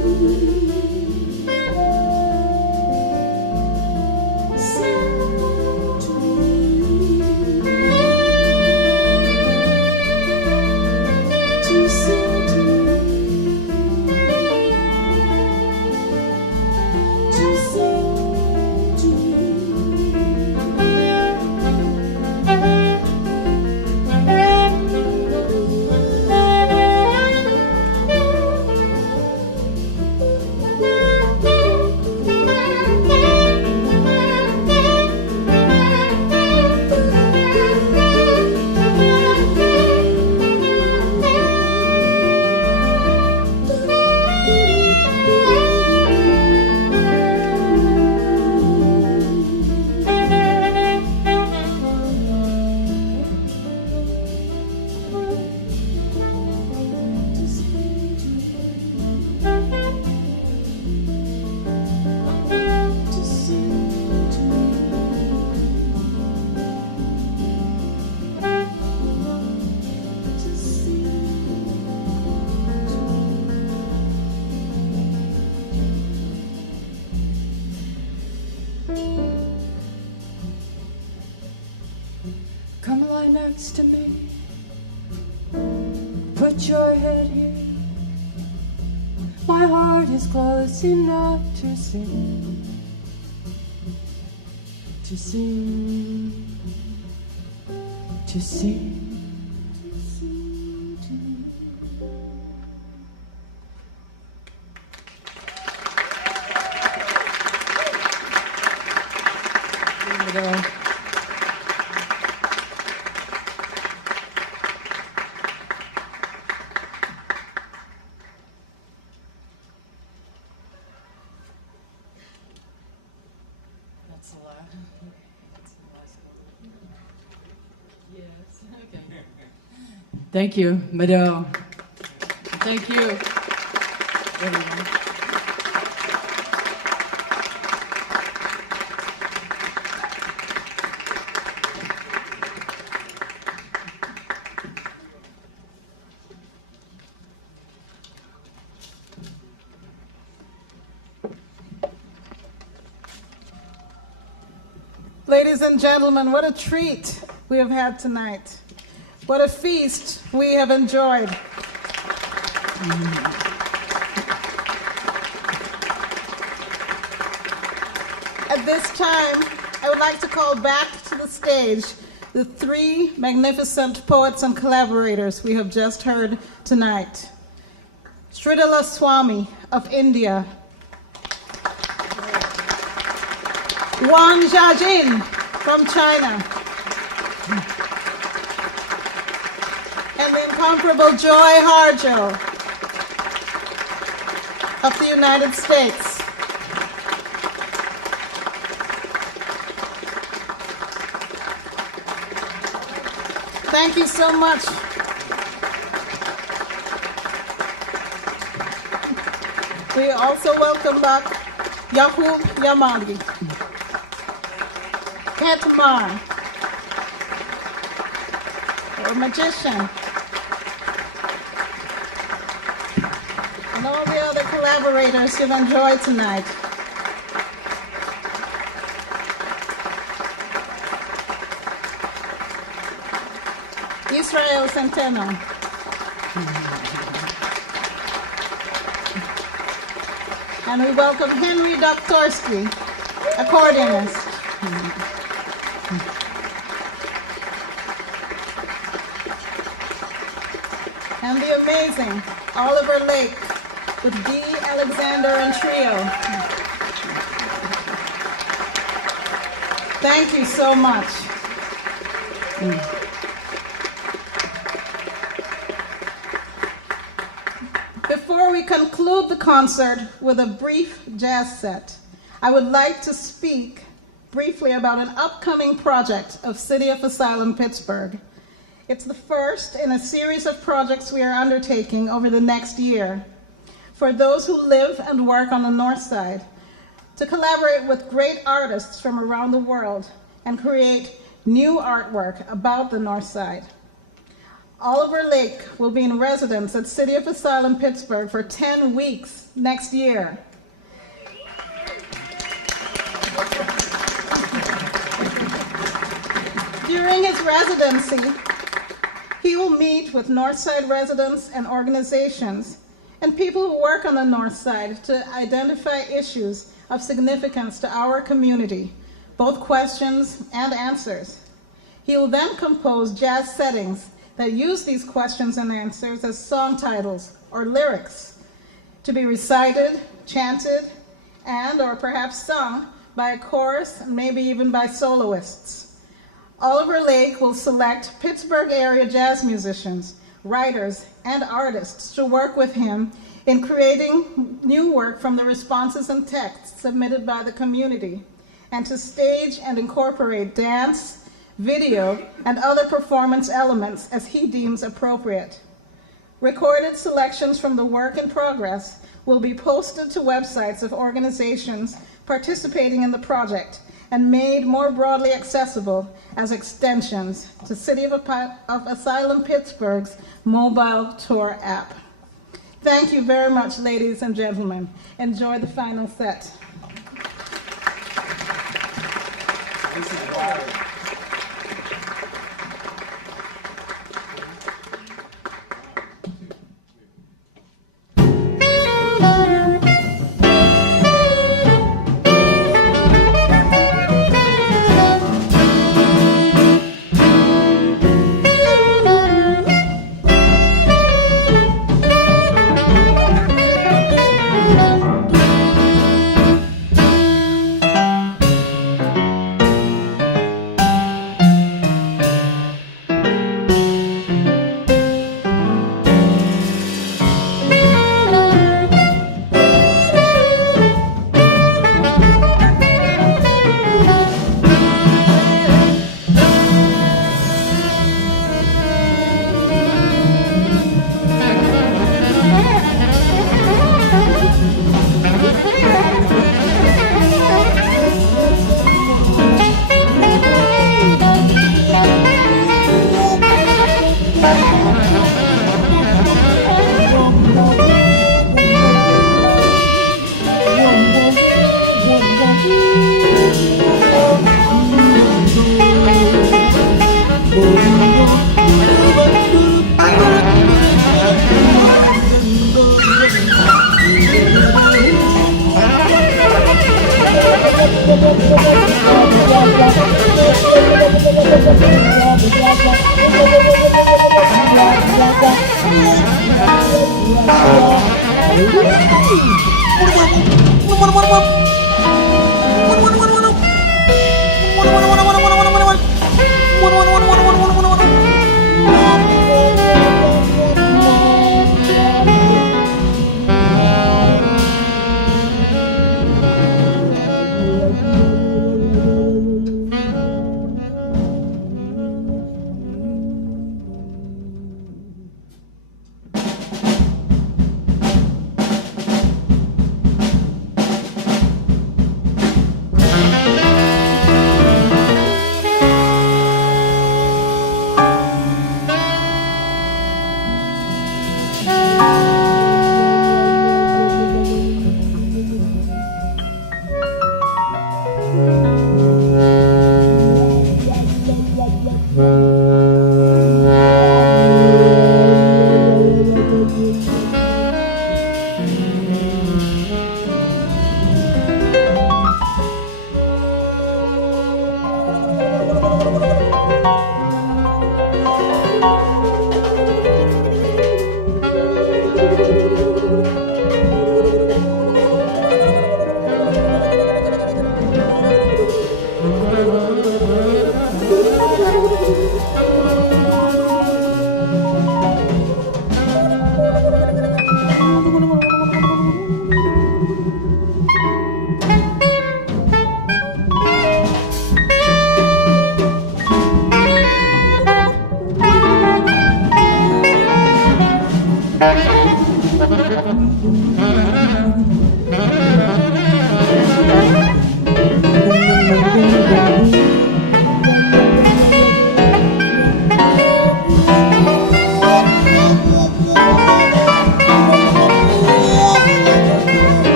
Come lie next to me. Put your head here. My heart is close enough to sing. To sing. To sing. Thank you, Miguel. Thank you, everyone. Ladies and gentlemen, what a treat we have had tonight. What a feast we have enjoyed. At this time, I would like to call back to the stage the three magnificent poets and collaborators we have just heard tonight. Sridala Swami of India, Wang Jiaxin from China, and the incomparable Joy Harjo of the United States. Thank you so much. We also welcome back Yaghoub Yadali, Khet Mar, our magician, and all the other collaborators you've enjoyed tonight. Israel Centeno. And we welcome Henry Doktorski, accordionist. And the amazing Oliver Lake with Dee Alexander and trio. Thank you so much. conclude the concert with a brief jazz set, I would like to speak briefly about an upcoming project of City of Asylum, Pittsburgh. It's the first in a series of projects we are undertaking over the next year for those who live and work on the Northside, to collaborate with great artists from around the world and create new artwork about the Northside. Oliver Lake will be in residence at City of Asylum, Pittsburgh for 10 weeks next year. During his residency, he will meet with Northside residents and organizations and people who work on the Northside to identify issues of significance to our community, both questions and answers. He will then compose jazz settings that use these questions and answers as song titles or lyrics to be recited, chanted, and or perhaps sung by a chorus and maybe even by soloists. Oliver Lake will select Pittsburgh area jazz musicians, writers, and artists to work with him in creating new work from the responses and texts submitted by the community, and to stage and incorporate dance, video, and other performance elements as he deems appropriate. Recorded selections from the work in progress will be posted to websites of organizations participating in the project and made more broadly accessible as extensions to City of Asylum Pittsburgh's mobile tour app. Thank you very much, ladies and gentlemen. Enjoy the final set.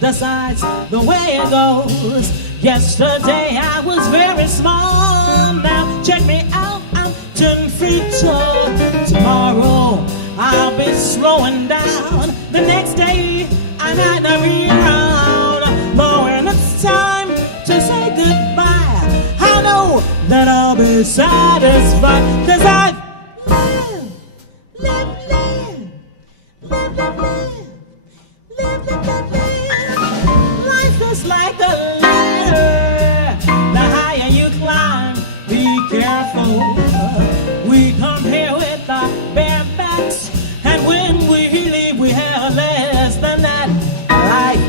decides the way it goes. Yesterday I was very small. Now check me out, I'm 10 feet tall. Tomorrow I'll be slowing down. The next day I might not be around. But when it's time to say goodbye, I know that I'll be satisfied. 'Cause I life is like a ladder. The higher you climb, be careful. We come here with our bare backs, and when we leave, we have less than that. Life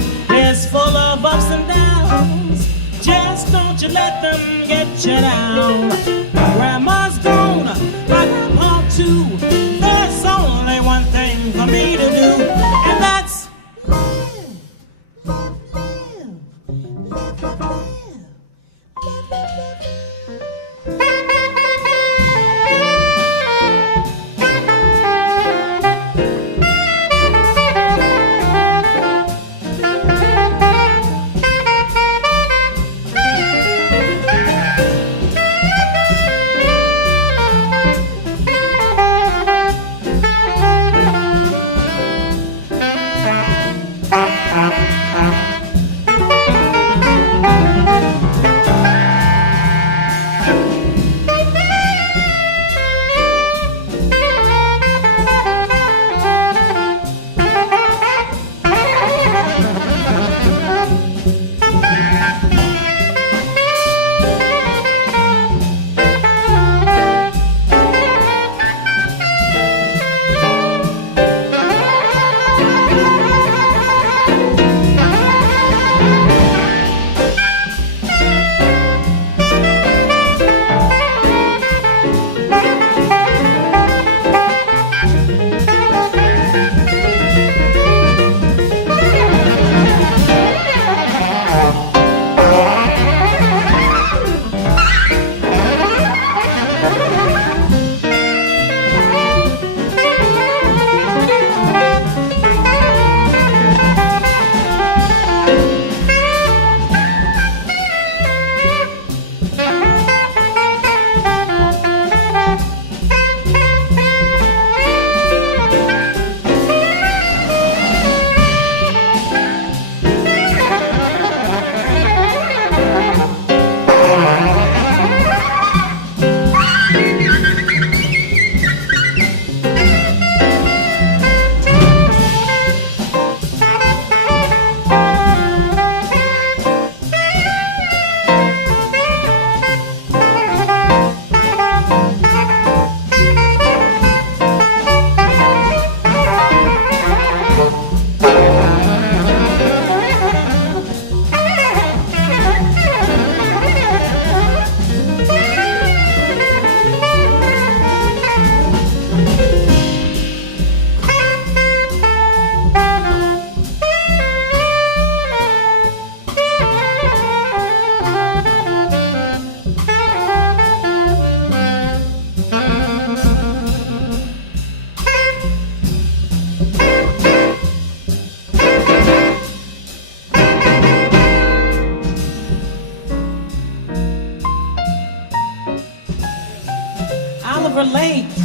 is full of ups and downs. Just don't you let them get you down. Grandma's gone, my grandpa too. There's only one thing for me to do, and that's late.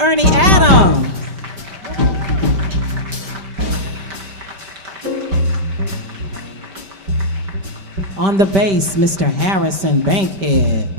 Ernie Adams. On the bass, Mr. Harrison Bankhead.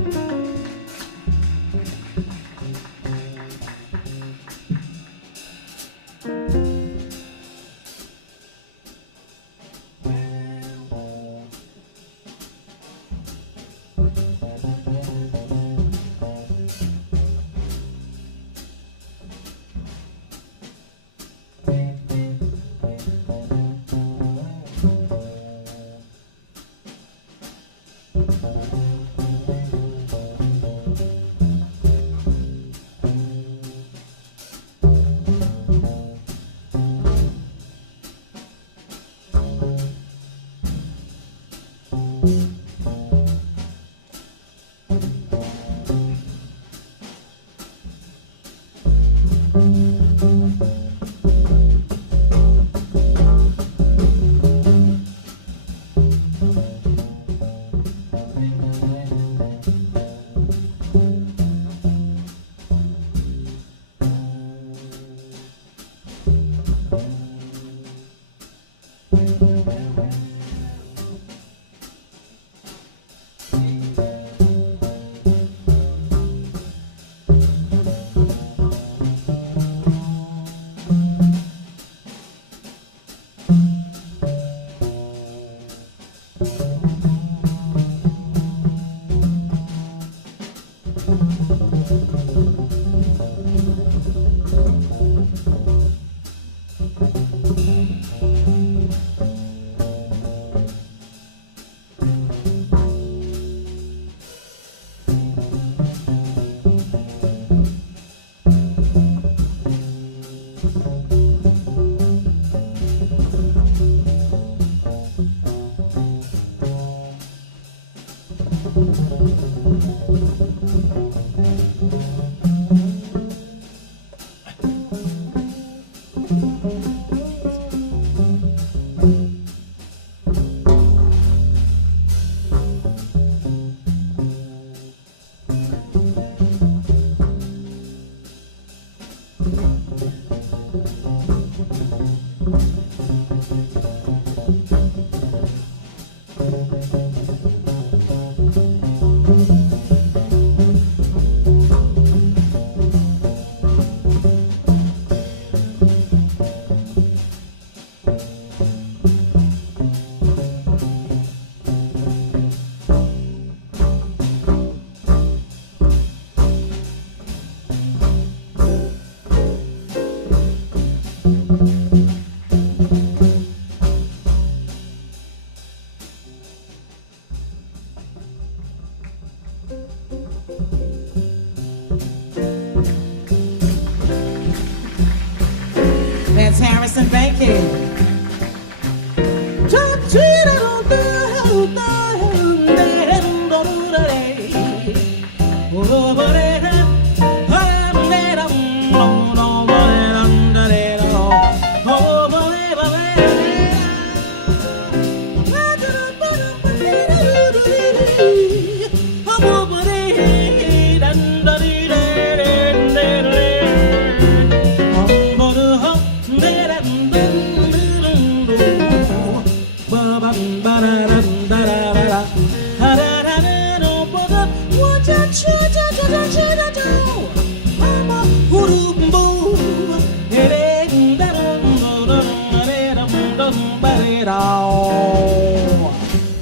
That's Harrison Bankhead.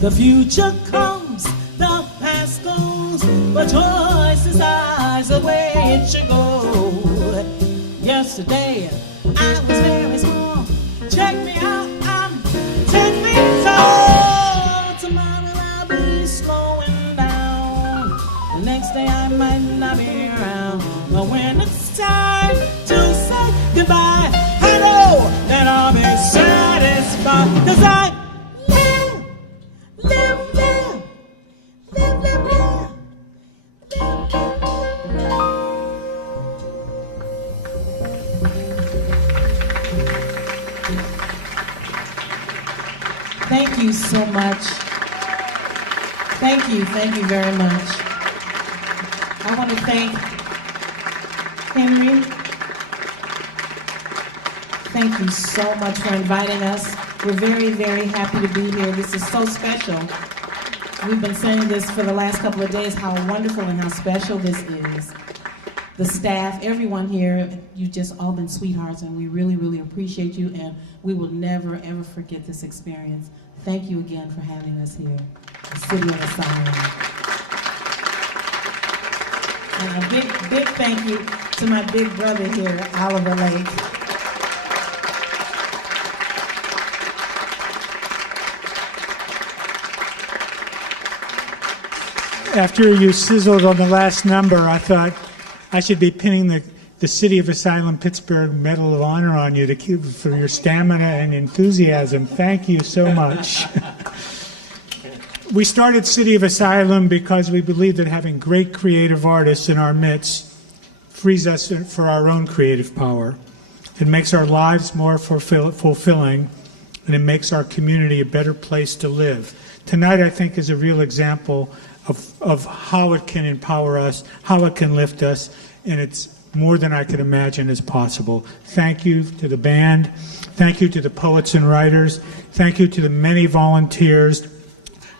The future comes, the past goes, but choice decides the way it should go. Yesterday, I was very small. Check me out, I'm 10 feet tall. Tomorrow I'll be slowing down. The next day I might not be around. But when it's time to say goodbye, I know that I'll be satisfied. 'Cause I Thank you so much. Thank you very much. I want to thank Henry. Thank you so much for inviting us. We're very, very happy to be here. This is so special. We've been saying this for the last couple of days, how wonderful and how special this is. The staff, everyone here, you've just all been sweethearts, and we really, really appreciate you, and we will never, ever forget this experience. Thank you again for having us here, the City of Asylum. And a big, big thank you to my big brother here, Oliver Lake. After you sizzled on the last number, I thought I should be pinning the City of Asylum Pittsburgh Medal of Honor on you to keep for your stamina and enthusiasm. Thank you so much. We started City of Asylum because we believe that having great creative artists in our midst frees us for our own creative power. It makes our lives more fulfilling, and it makes our community a better place to live. Tonight, I think, is a real example of how it can empower us, how it can lift us, and it's more than I could imagine is possible. Thank you to the band. Thank you to the poets and writers. Thank you to the many volunteers,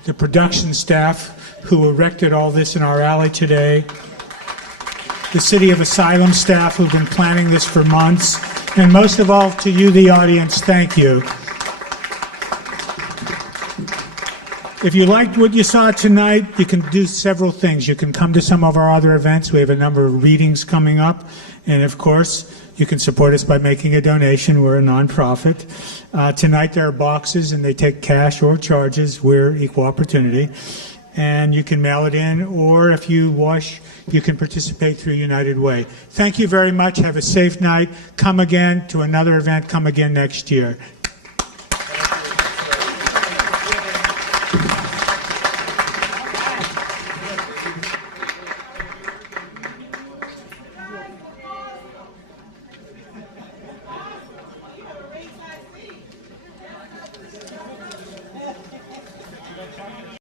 the production staff who erected all this in our alley today, the City of Asylum staff who've been planning this for months, and most of all to you, the audience, thank you. If you liked what you saw tonight, you can do several things. You can come to some of our other events. We have a number of readings coming up. And of course, you can support us by making a donation. We're a nonprofit. Tonight there are boxes and they take cash or charges. We're equal opportunity. And you can mail it in, or if you wish, you can participate through United Way. Thank you very much. Have a safe night. Come again to another event. Come again next year.